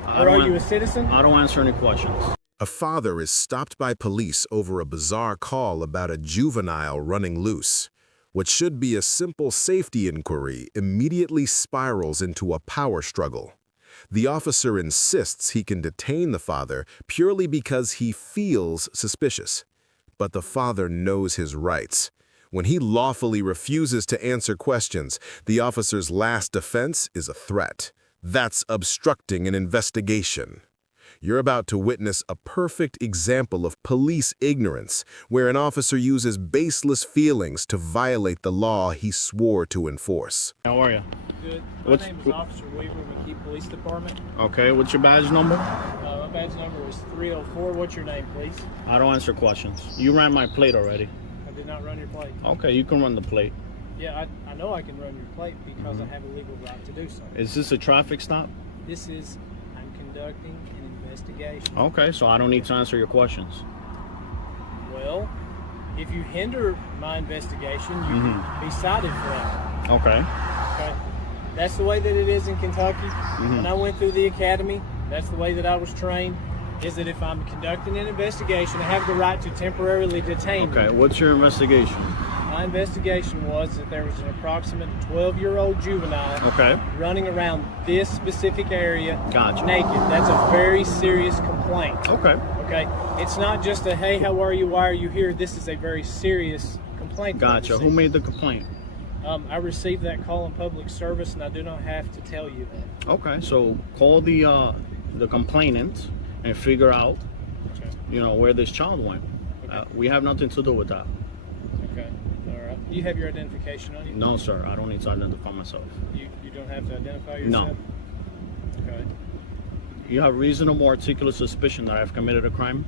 Or are you a citizen? I don't answer any questions. A father is stopped by police over a bizarre call about a juvenile running loose. What should be a simple safety inquiry immediately spirals into a power struggle. The officer insists he can detain the father purely because he feels suspicious. But the father knows his rights. When he lawfully refuses to answer questions, the officer's last defense is a threat. That's obstructing an investigation. You're about to witness a perfect example of police ignorance, where an officer uses baseless feelings to violate the law he swore to enforce. How are you? Good. My name is Officer Weaver, McKee Police Department. Okay, what's your badge number? My badge number is 304. What's your name, please? I don't answer questions. You ran my plate already. I did not run your plate. Okay, you can run the plate. Yeah, I know I can run your plate because I have a legal right to do so. Is this a traffic stop? This is, I'm conducting an investigation. Okay, so I don't need to answer your questions. Well, if you hinder my investigation, you can be cited for that. Okay. Okay. That's the way that it is in Kentucky. When I went through the academy, that's the way that I was trained, is that if I'm conducting an investigation, I have the right to temporarily detain you. Okay, what's your investigation? My investigation was that there was an approximate 12-year-old juvenile running around this specific area naked. That's a very serious complaint. Okay. Okay. It's not just a, hey, how are you? Why are you here? This is a very serious complaint. Gotcha. Who made the complaint? I received that call in public service, and I do not have to tell you that. Okay, so call the complainant and figure out, where this child went. We have nothing to do with that. Okay. All right. Do you have your identification on you? No, sir. I don't need to identify myself. You don't have to identify yourself? No. Okay. You have reasonable articulate suspicion that I've committed a crime?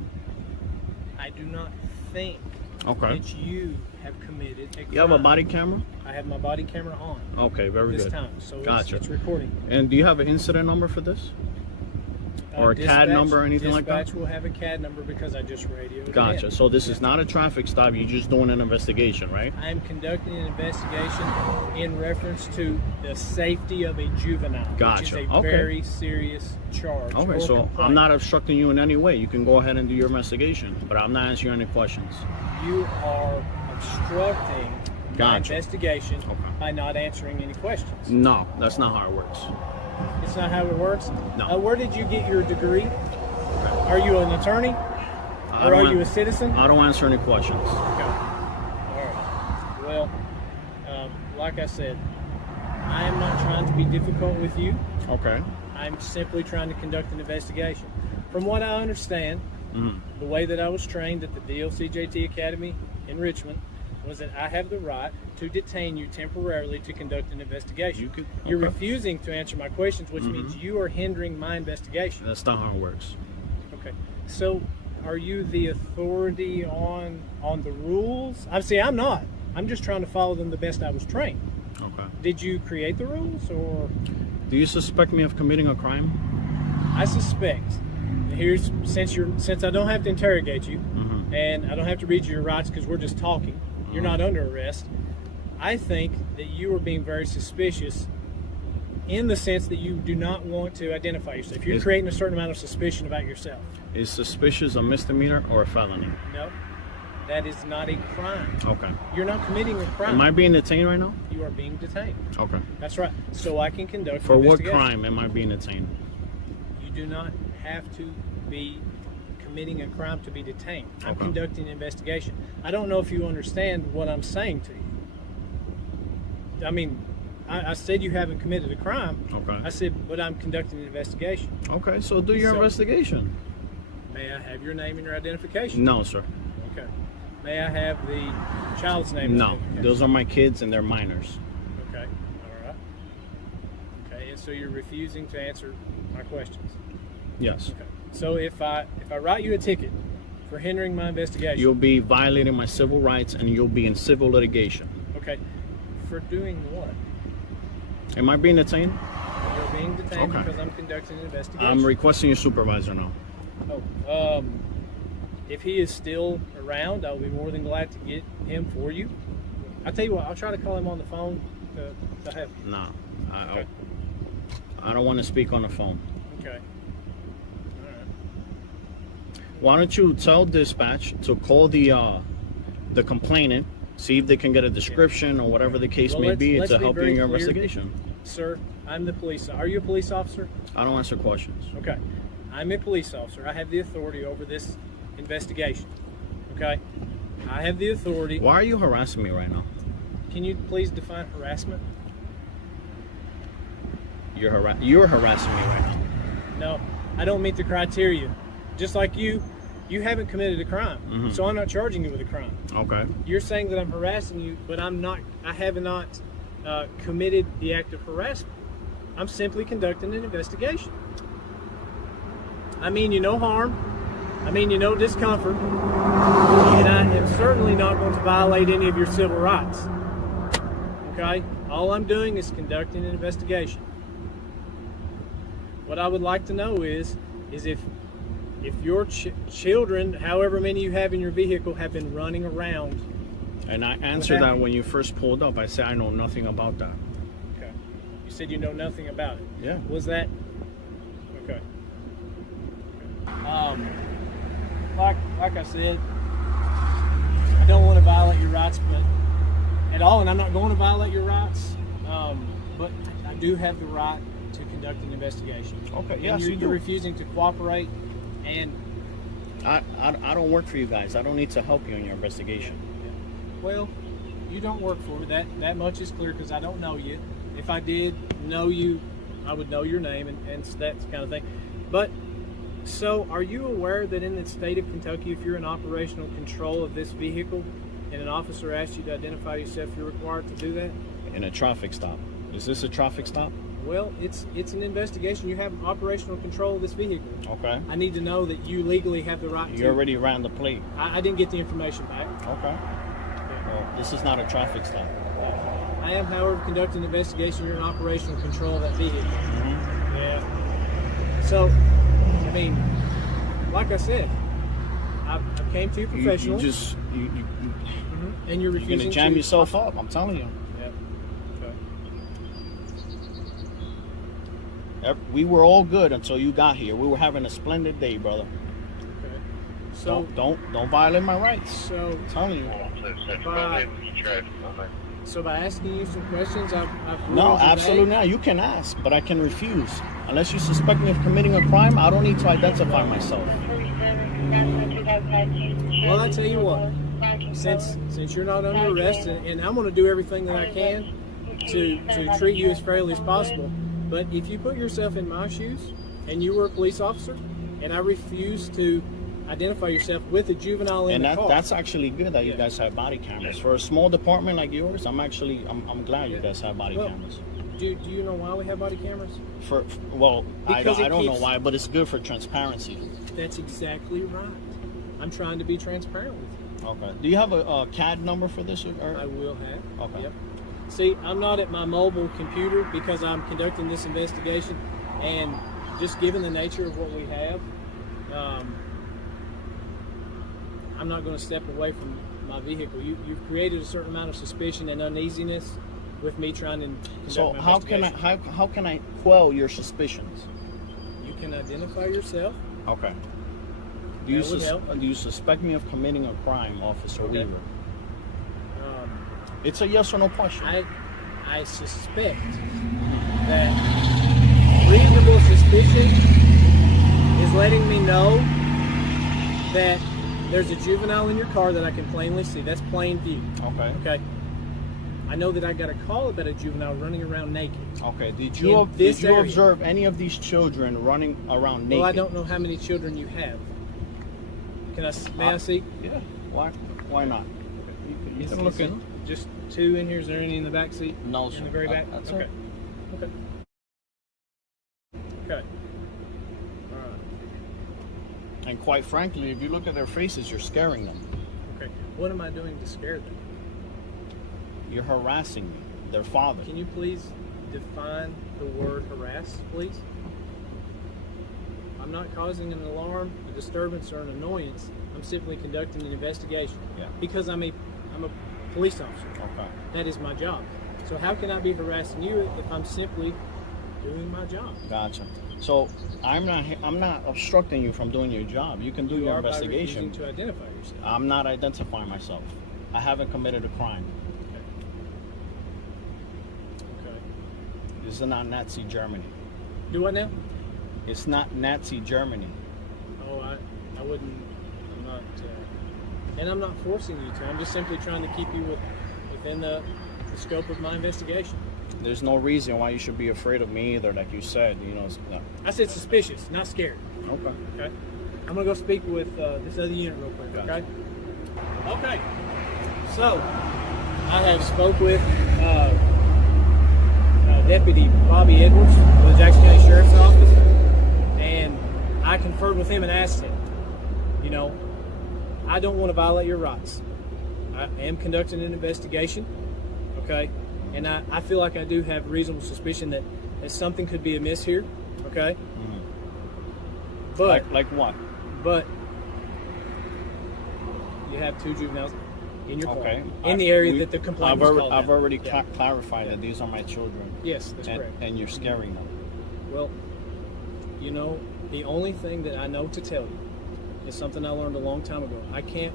I do not think that you have committed a crime. You have a body camera? I have my body camera on. Okay, very good. This time, so gotcha. it's recording. And do you have an incident number for this? Or a CAD number or anything like that? Dispatch will have a CAD number because I just radioed Gotcha. it. So this is not a traffic stop. You're just doing an investigation, right? I am conducting an investigation in reference to the safety of a juvenile, Gotcha. which is a very serious charge. Okay, so complaint. I'm not obstructing you in any way. You can go ahead and do your investigation, but I'm not answering any questions. You are obstructing my investigation by not answering any questions. No, that's not how it works. It's not how it works? No. Where did you get your degree? Are you an attorney? I Or are don't you a citizen? I don't answer any questions. Okay. All right. Well, like I said, I am not trying to be difficult with you. Okay. I'm simply trying to conduct an investigation. From what I understand, the way that I was trained at the DLCJT Academy in Richmond was that I have the right to detain you temporarily to conduct an investigation. You're refusing to answer my questions, which means you are hindering my investigation. That's not how it works. Okay. So, are you the authority on the rules? See, I'm not. I'm just trying to follow them the best I was trained. Okay. Did you create the rules, or? Do you suspect me of committing a crime? I suspect. Since I don't have to interrogate you, and I don't have to read you your rights because we're just talking. You're not under arrest. I think that you are being very suspicious in the sense that you do not want to identify yourself. You're creating a certain amount of suspicion about yourself. Is suspicious a misdemeanor or a felony? No, that is not a crime. Okay. You're not committing a crime. Am I being detained right now? You are being detained. Okay. That's right. So I can conduct For an what investigation. crime am I being detained? You do not have to be committing a crime to be detained. I'm Okay. conducting an investigation. I don't know if you understand what I'm saying to you. I mean, I said you haven't committed a crime. Okay. I said, but I'm conducting an investigation. Okay, so do your investigation. May I have your name and your identification? No, sir. Okay. May I have the child's name? and No, identification? those are my kids and they're minors. Okay. All right. Okay, and so you're refusing to answer my questions. Yes. Okay. So if I write you a ticket for hindering my investigation, You'll be violating my civil rights and you'll be in civil litigation. okay, for doing what? Am I being detained? You're being detained Okay. because I'm conducting an investigation. I'm requesting your supervisor now. Oh, if he is still around, I'll be more than glad to get him for you. I'll tell you what, I'll try to call him on the phone to help you. No, I don't want to speak on the phone. Okay. Why don't you tell dispatch to call the complainant, see if they can get a description or whatever the case Well, may be let's to be help you very in your clear. investigation. Sir, I'm the police. Are you a police officer? I don't answer questions. Okay. I'm a police officer. I have the authority over this investigation. Okay? I have the authority. Why are you harassing me right now? Can you please define harassment? You're harassing me right now. No, I don't meet the criteria. Just like you haven't committed a crime. So I'm not charging you with a crime. Okay. You're saying that I'm harassing you, but I have not committed the act of harassment. I'm simply conducting an investigation. I mean you no harm. I mean you no discomfort. And I am certainly not going to violate any of your civil rights. Okay? All I'm doing is conducting an investigation. What I would like to know is if your children, however many you have in your vehicle, have been running around. And I answered that when you first pulled up. I said I know nothing about that. Okay. You said you know nothing about it. Yeah. Was that okay? Like I said, I don't want to violate your rights, but at all, and I'm not going to violate your rights. But I do have the right to conduct an investigation. Okay. And Yes, you do. you're refusing to cooperate, and I don't work for you guys. I don't need to help you in your investigation. well, you don't work for me. That much is clear because I don't know you. If I did know you, I would know your name and that kind of thing. But so, are you aware that in the state of Kentucky, if you're in operational control of this vehicle, and an officer asks you to identify yourself, you're required to do that? In a traffic stop. Is this a traffic stop? Well, it's an investigation. You have operational control of this vehicle. Okay. I need to know that you legally have the right to. You already ran the plate. I didn't get the information back. Okay. Well, this is not a traffic stop. I am, however, conducting an investigation. You're in operational control of that vehicle. Yeah. So, I mean, like I said, I came to you professionally. You just and you're refusing. You're gonna jam yourself up. I'm telling you. We were all good until you got here. We were having a splendid day, brother. Okay. So don't violate my rights. So I'm telling you. So by asking you some questions, I've No, rules you absolutely made? not. You can ask, but I can refuse. Unless you suspect me of committing a crime, I don't need to identify myself. Well, I tell you what, since you're not under arrest, and I'm going to do everything that I can to treat you as fairly as possible, but if you put yourself in my shoes and you were a police officer and I refuse to identify yourself with a juvenile in the car. That's actually good that you guys have body cameras. For a small department like yours, I'm glad you guys have body cameras. Do you know why we have body cameras? I don't know why, but it's good for transparency. That's exactly right. I'm trying to be transparent with you. Okay. Do you have a CAD number for this? I will have. Okay. Yep. See, I'm not at my mobile computer because I'm conducting this investigation, and just given the nature of what we have, I'm not going to step away from my vehicle. You've created a certain amount of suspicion and uneasiness with me trying to conduct So my how can I quell your suspicions? You can identify yourself. Okay. Do you suspect me of committing a crime, Officer Weaver? It's a yes or no question. I suspect that reasonable suspicion is letting me know that there's a juvenile in your car that I can plainly see. That's plain view. Okay. Okay. I know that I got a call about a juvenile running around naked. Okay. Did you observe any of these children running around naked? Well, I don't know how many children you have. May I see? Yeah. Why not? You can look in. Just two in here. Is there any in the back seat? No, sir. In the very back? That's okay. it. Okay. Okay. All right. And quite frankly, if you look at their faces, you're scaring them. Okay. What am I doing to scare them? You're harassing me, their father. Can you please define the word harass, please? I'm not causing an alarm, a disturbance, or an annoyance. I'm simply conducting an investigation. Yeah. Because I'm a police officer. Okay. That is my job. So how can I be harassing you if I'm simply doing my job? Gotcha. So I'm not obstructing you from doing your job. You can do your investigation. By refusing to identify yourself. I'm not identifying myself. I haven't committed a crime. Okay. This is not Nazi Germany. Do what now? It's not Nazi Germany. Oh, I wouldn't. I'm not. And I'm not forcing you to. I'm just simply trying to keep you within the scope of my investigation. There's no reason why you should be afraid of me either, like you said. No. I said suspicious, not scared. Okay. Okay. I'm gonna go speak with this other unit real quick. Okay. Okay. So I have spoke with Deputy Bobby Edwards of the Jackson County Sheriff's Office, and I conferred with him and asked him, I don't want to violate your rights. I am conducting an investigation, okay? And I feel like I do have reasonable suspicion that something could be amiss here, okay? Mm-hmm. But like what? But you have two juveniles in your car, Okay. in the area that the complaint was called I've out. already clarified that these are my children. Yes, that's correct. And you're scaring them. Well, the only thing that I know to tell you is something I learned a long time ago. I can't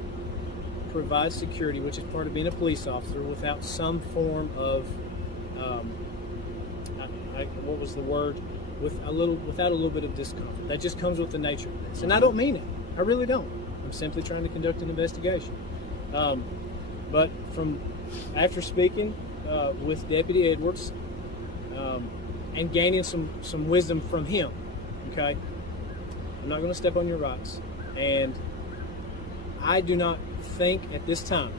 provide security, which is part of being a police officer, without some form of, what was the word? Without a little bit of discomfort. That just comes with the nature of this. And I don't mean it. I really don't. I'm simply trying to conduct an investigation. But after speaking with Deputy Edwards and gaining some wisdom from him, okay, I'm not going to step on your rights. And I do not think at this time,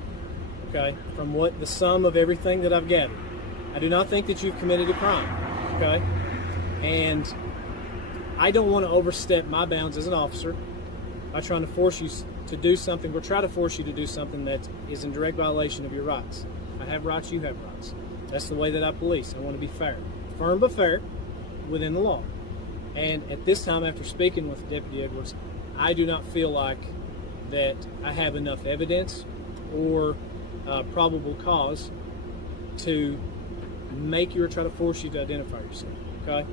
okay, from what the sum of everything that I've gathered, I do not think that you've committed a crime, okay? And I don't want to overstep my bounds as an officer by trying to force you to do something, or try to force you to do something that is in direct violation of your rights. I have rights, you have rights. That's the way that I police. I want to be fair. Firm but fair within the law. And at this time, after speaking with Deputy Edwards, I do not feel like that I have enough evidence or probable cause to make you or try to force you to identify yourself, okay?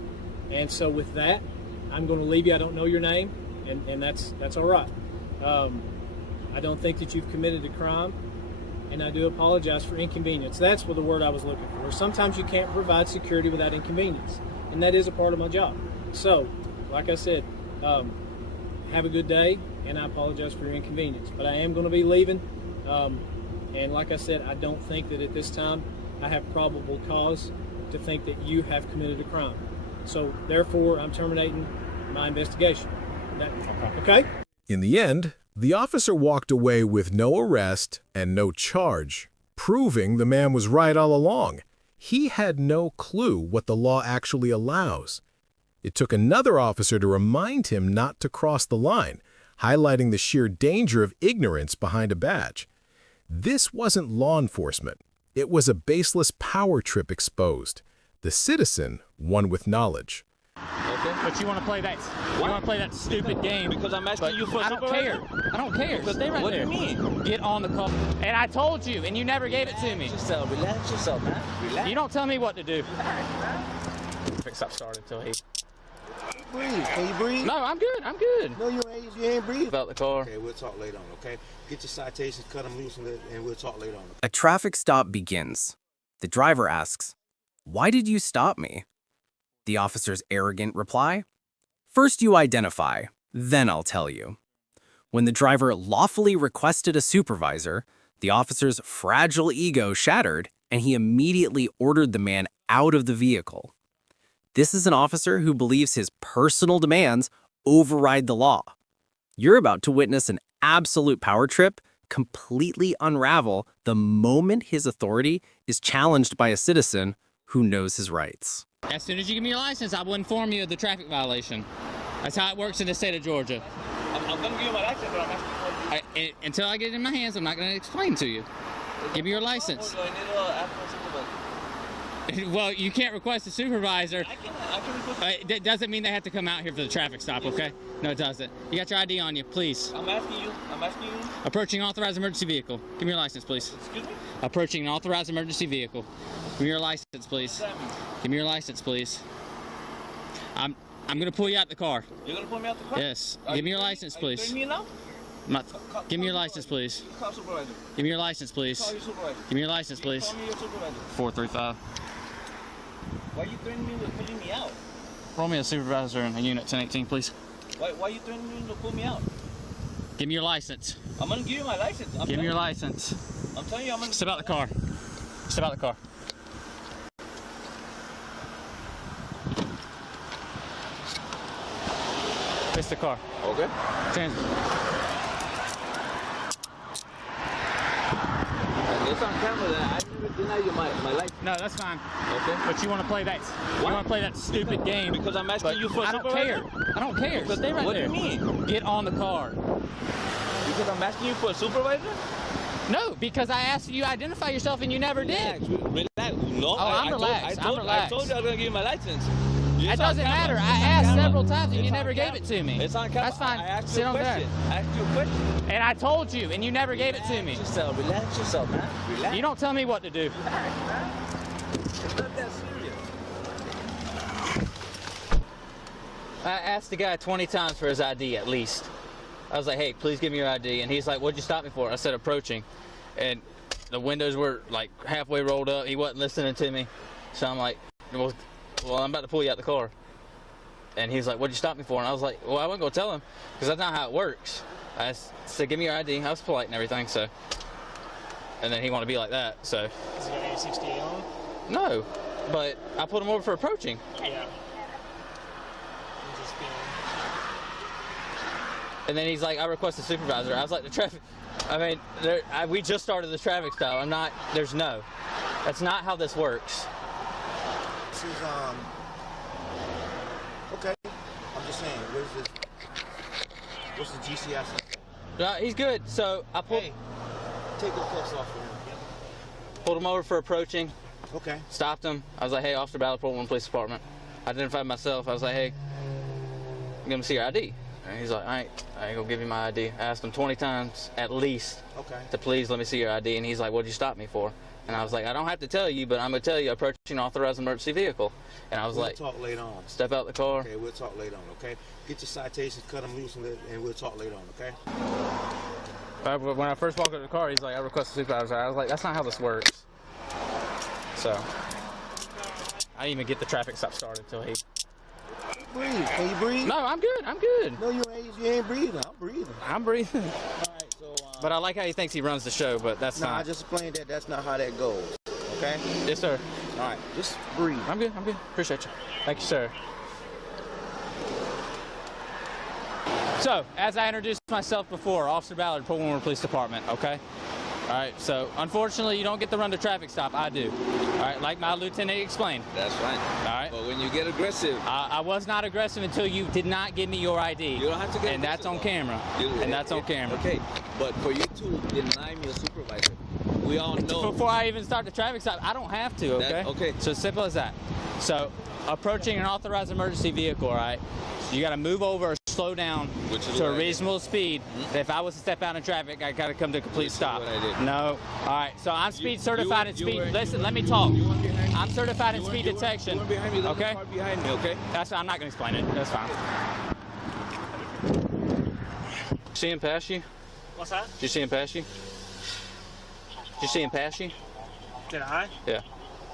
And so with that, I'm going to leave you. I don't know your name, and that's all right. I don't think that you've committed a crime, and I do apologize for inconvenience. That's what the word I was looking for. Sometimes you can't provide security without inconvenience, and that is a part of my job. So, like I said, have a good day, and I apologize for your inconvenience. But I am going to be leaving, and like I said, I don't think that at this time I have probable cause to think that you have committed a crime. So, therefore, I'm terminating my investigation. Okay? In the end, the officer walked away with no arrest and no charge, proving the man was right all along. He had no clue what the law actually allows. It took another officer to remind him not to cross the line, highlighting the sheer danger of ignorance behind a badge. This wasn't law enforcement. It was a baseless power trip exposed. The citizen won with knowledge. Okay. But you want to play that? You want to play that stupid game? Because I'm asking you for. I don't care. I don't care. Stay right there. What do you mean? Get on the call. And I told you, and you never gave it to me. Relax yourself, man. Relax. You don't tell me what to do. Fix up started until he. Breathe. Can you breathe? No, I'm good. I'm good. No, you ain't breathing. About the car. Okay, we'll talk later on. Okay, get your citations, cut them loose, and we'll talk later on. A traffic stop begins. The driver asks, "Why did you stop me?" The officer's arrogant reply, "First you identify, then I'll tell you." When the driver lawfully requested a supervisor, the officer's fragile ego shattered, and he immediately ordered the man out of the vehicle. This is an officer who believes his personal demands override the law. You're about to witness an absolute power trip completely unravel the moment his authority is challenged by a citizen who knows his rights. As soon as you give me your license, I will inform you of the traffic violation. That's how it works in the state of Georgia. I'm going to give you my license, but I'm asking for until I get it in my hands, I'm not going to explain to you. Give me your license. Well, you can't request a supervisor. I can request. That doesn't mean they have to come out here for the traffic stop, okay? No, it doesn't. You got your ID on you, please. I'm asking you. Approaching authorized emergency vehicle. Give me your license, please. Excuse me? Approaching an authorized emergency vehicle. Give me your license, please. Give me your license, please. I'm gonna pull you out the car. You're gonna pull me out the car? Yes. Give me your license, please. Me now? Give me your license, please. Call supervisor. Give me your license, please. Call your supervisor. Give me your license, please. Call me your supervisor. 435. Why are you threatening me with pulling me out? Roll me a supervisor in a unit 1018, please. Why are you threatening me to pull me out? Give me your license. I'm gonna give you my license. Give me your license. I'm telling you, I'm gonna. Step out the car. Step out the car. Face the car. Okay. Transit. It's on camera that I never denied you my license. No, that's fine. Okay. But you want to play that? You want to play that stupid game? Because I'm asking you for. I don't care. I don't care. Stay right what there. What do you mean? Get on the car. Because I'm asking you for a supervisor? No, because I asked you to identify yourself and you never did. Relax. No, I'm relaxed. I'm relaxed. I told you I was gonna give you my license. It doesn't matter. I asked several times and you never gave it to me. It's on camera. That's fine. I asked Sit you a on there. question. I asked you a question. And I told you, and you never gave it to me. Relax yourself, man. Relax. You don't tell me what to do. Relax, man. It's not that serious. I asked the guy 20 times for his ID at least. I was like, hey, please give me your ID. And he's like, what'd you stop me for? I said, approaching. And the windows were like halfway rolled up. He wasn't listening to me. So I'm like, well, I'm about to pull you out the car. And he's like, what'd you stop me for? And I was like, well, I wasn't going to tell him because that's not how it works. I said, give me your ID. I was polite and everything, so. And then he wanted to be like that, so. Is it an A68 on? No, but I pulled him over for approaching. Yeah. And then he's like, I request a supervisor. I was like, the traffic, I mean, we just started the traffic stop. There's no. That's not how this works. This is, okay. I'm just saying, what's the GCS? He's good, so I pulled. Hey, take the cuffs off for him. Pulled him over for approaching. Okay. Stopped him. I was like, hey, Officer Ballard, One Police Department. I identified myself. I was like, hey, I'm going to see your ID. And he's like, I ain't gonna give you my ID. I asked him 20 times at least to please let me see your ID. And he's like, what'd you stop me for? And I was like, I don't have to tell you, but I'm gonna tell you, approaching authorized emergency vehicle. And I was like, we'll talk later on. Step out the car. Okay, we'll talk later on, okay? Get your citations, cut them loose, and we'll talk later on, okay? When I first walked up to the car, he's like, I request a supervisor. I was like, that's not how this works. So, I didn't even get the traffic stop started until he... Breathe. Can you breathe? No, I'm good. I'm good. No, you ain't breathing. I'm breathing. I'm breathing. All right, so... But I like how he thinks he runs the show, but that's not... I just explained that that's not how that goes. Okay? Yes, sir. All right, just breathe. I'm good. I'm good. Appreciate you. Thank you, sir. So, as I introduced myself before, Officer Ballard, Port Warren Police Department, okay? All right, so unfortunately, you don't get to run the traffic stop. I do. All right, like my lieutenant explained. That's fine. All right. But when you get aggressive... I was not aggressive until you did not give me your ID. You don't have to get And that's on camera. That's on camera. Okay, but for you to deny me a supervisor, we all know... Before I even start the traffic stop, I don't have to, okay? Okay. So simple as that. So, approaching an authorized emergency vehicle, all right? You got to move over or slow down to a reasonable speed. If I was to step out in traffic, I got to come to a complete stop. No. All right. So I'm speed certified in speed. Listen, let me talk. I'm certified in speed detection. Okay. Behind me, okay? I'm not going to explain it. That's fine. See him pass you? What's that? Did you see him pass you? Did you see him pass you? Did I? Yeah.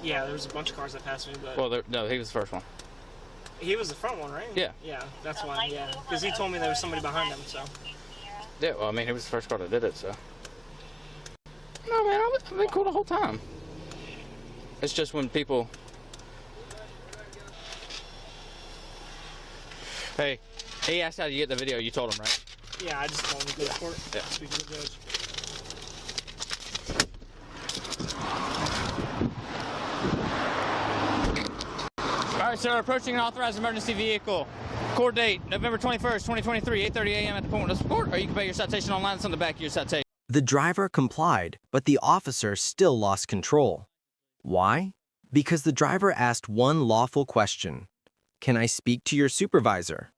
Yeah, there was a bunch of cars that passed me, but... Well, no, he was the first one. He was the front one, right? Yeah. Yeah, that's why, yeah. Because he told me there was somebody behind him, so... Yeah, well, I mean, he was the first car that did it, so... No, man, I've been cool the whole time. It's just when people... Hey, he asked how you get the video. You told him, right? Yeah, I just told him to go to court. Yeah. Speak to the judge. All right, sir, approaching an authorized emergency vehicle. Court date, November 21st, 2023, 8:30 a.m. at the point of support, or you can pay your citation online. It's on the back of your citation. The driver complied, but the officer still lost control. Why? Because the driver asked one lawful question. Can I speak to your supervisor?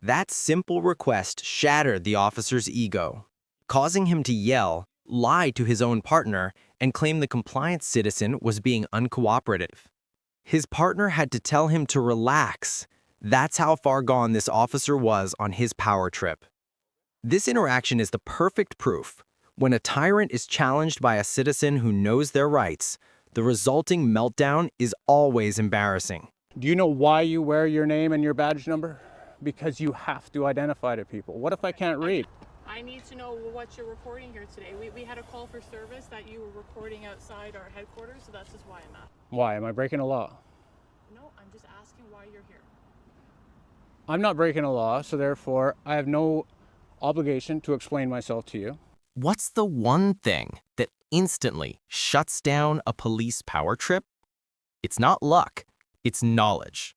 That simple request shattered the officer's ego, causing him to yell, lie to his own partner, and claim the compliant citizen was being uncooperative. His partner had to tell him to relax. That's how far gone this officer was on his power trip. This interaction is the perfect proof. When a tyrant is challenged by a citizen who knows their rights, the resulting meltdown is always embarrassing. Do you know why you wear your name and your badge number? Because you have to identify to people. What if I can't read? I need to know what you're recording here today. We had a call for service that you were recording outside our headquarters, so that's just why I'm at. Why? Am I breaking a law? No, I'm just asking why you're here. I'm not breaking a law, so therefore I have no obligation to explain myself to you. What's the one thing that instantly shuts down a police power trip? It's not luck, it's knowledge.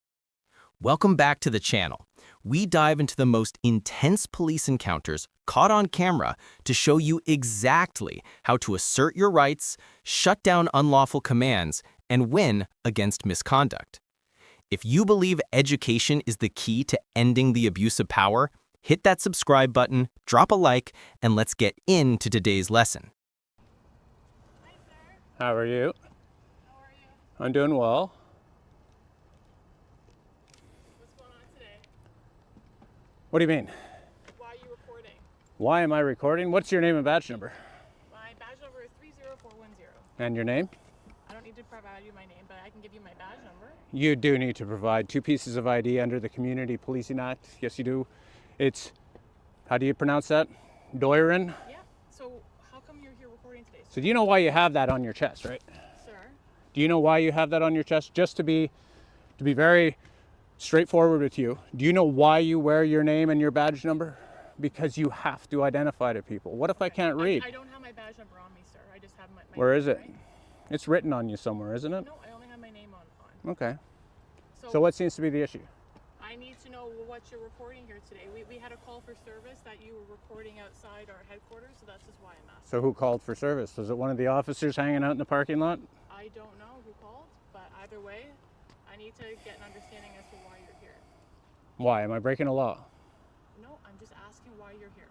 Welcome back to the channel. We dive into the most intense police encounters caught on camera to show you exactly how to assert your rights, shut down unlawful commands, and win against misconduct. If you believe education is the key to ending the abuse of power, hit that subscribe button, drop a like, and let's get into today's lesson. How are you? How are you? I'm doing well. What's going on today? What do you mean? Why are you recording? Why am I recording? What's your name and badge number? My badge number is 30410. And your name? I don't need to provide you my name, but I can give you my badge number. You do need to provide 2 pieces of ID under the Community Policing Act. Yes, you do. It's, how do you pronounce that? Doirin? Yeah. So how come you're here recording today? So do you know why you have that on your chest, right? Sir? Do you know why you have that on your chest? Just to be very straightforward with you, do you know why you wear your name and your badge number? Because you have to identify to people. What if I can't read? I don't have my badge number on me, sir. I just have my Where name, is it? right? It's written on you somewhere, isn't it? No, I only have my name on. Okay. So So what seems to be the issue? I need to know what you're recording here today. We had a call for service that you were recording outside our headquarters, so that's just why I'm asking. So who called for service? Was it one of the officers hanging out in the parking lot? I don't know who called, but either way, I need to get an understanding as to why you're here. Why? Am I breaking a law? No, I'm just asking why you're here.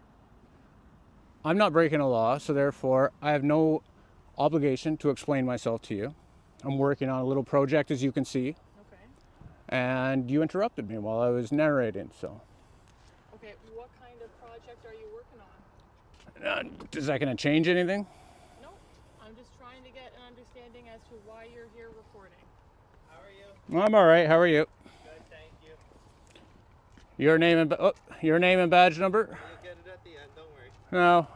I'm not breaking a law, so therefore I have no obligation to explain myself to you. I'm working on a little project, as you can see. Okay. And you interrupted me while I was narrating, so. Okay, what kind of project are you working on? Is that going to change anything? Nope. I'm just trying to get an understanding as to why you're here reporting. How are you? I'm all right. How are you? Good, thank you. Your name and badge number? You'll get it at the end, don't worry. No.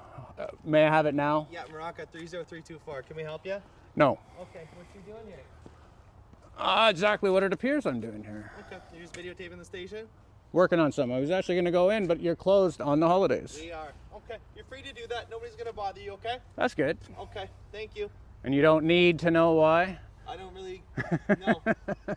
May I have it now? Yeah, Morocco 30324. Can we help you? No. Okay, what you doing here? Exactly what it appears I'm doing here. Okay, you're just videotaping the station? Working on something. I was actually going to go in, but you're closed on the holidays. We are. Okay, you're free to do that. Nobody's going to bother you, okay? That's good. Okay, thank you. And you don't need to know why? I don't really know.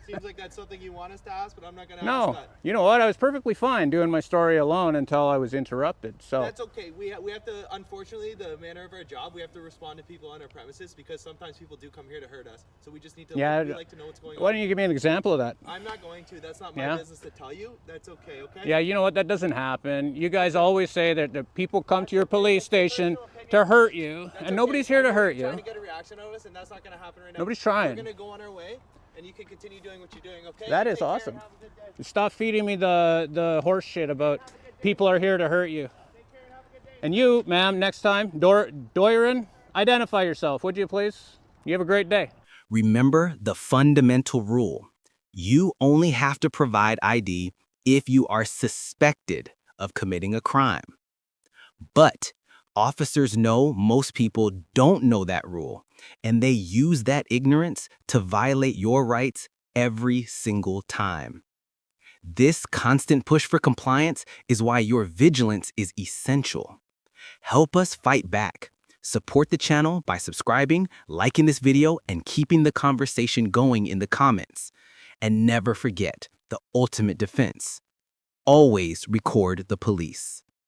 Seems like that's something you want us to ask, but I'm not going to ask No. that. You know what? I was perfectly fine doing my story alone until I was interrupted. So That's okay. We have to, unfortunately, the manner of our job, we have to respond to people on our premises because sometimes people do come here to hurt us. So we just need to, we like to know what's going on. Why don't you give me an example of that? I'm not going to. That's not my Yeah? business to tell you. That's okay, okay? Yeah, you know what? That doesn't happen. You guys always say that the people come to your police station to hurt you, and nobody's here to hurt you. Trying to get a reaction out of us, and that's not going to happen right now. Nobody's trying. We're going to go on our way, and you can continue doing what you're doing, okay? That is awesome. Stop feeding me the horse shit about people are here to hurt you. And you, ma'am, next time, Doiron, identify yourself, would you please? You have a great day. Remember the fundamental rule. You only have to provide ID if you are suspected of committing a crime. But officers know most people don't know that rule, and they use that ignorance to violate your rights every single time. This constant push for compliance is why your vigilance is essential. Help us fight back. Support the channel by subscribing, liking this video, and keeping the conversation going in the comments. And never forget the ultimate defense. Always record the police.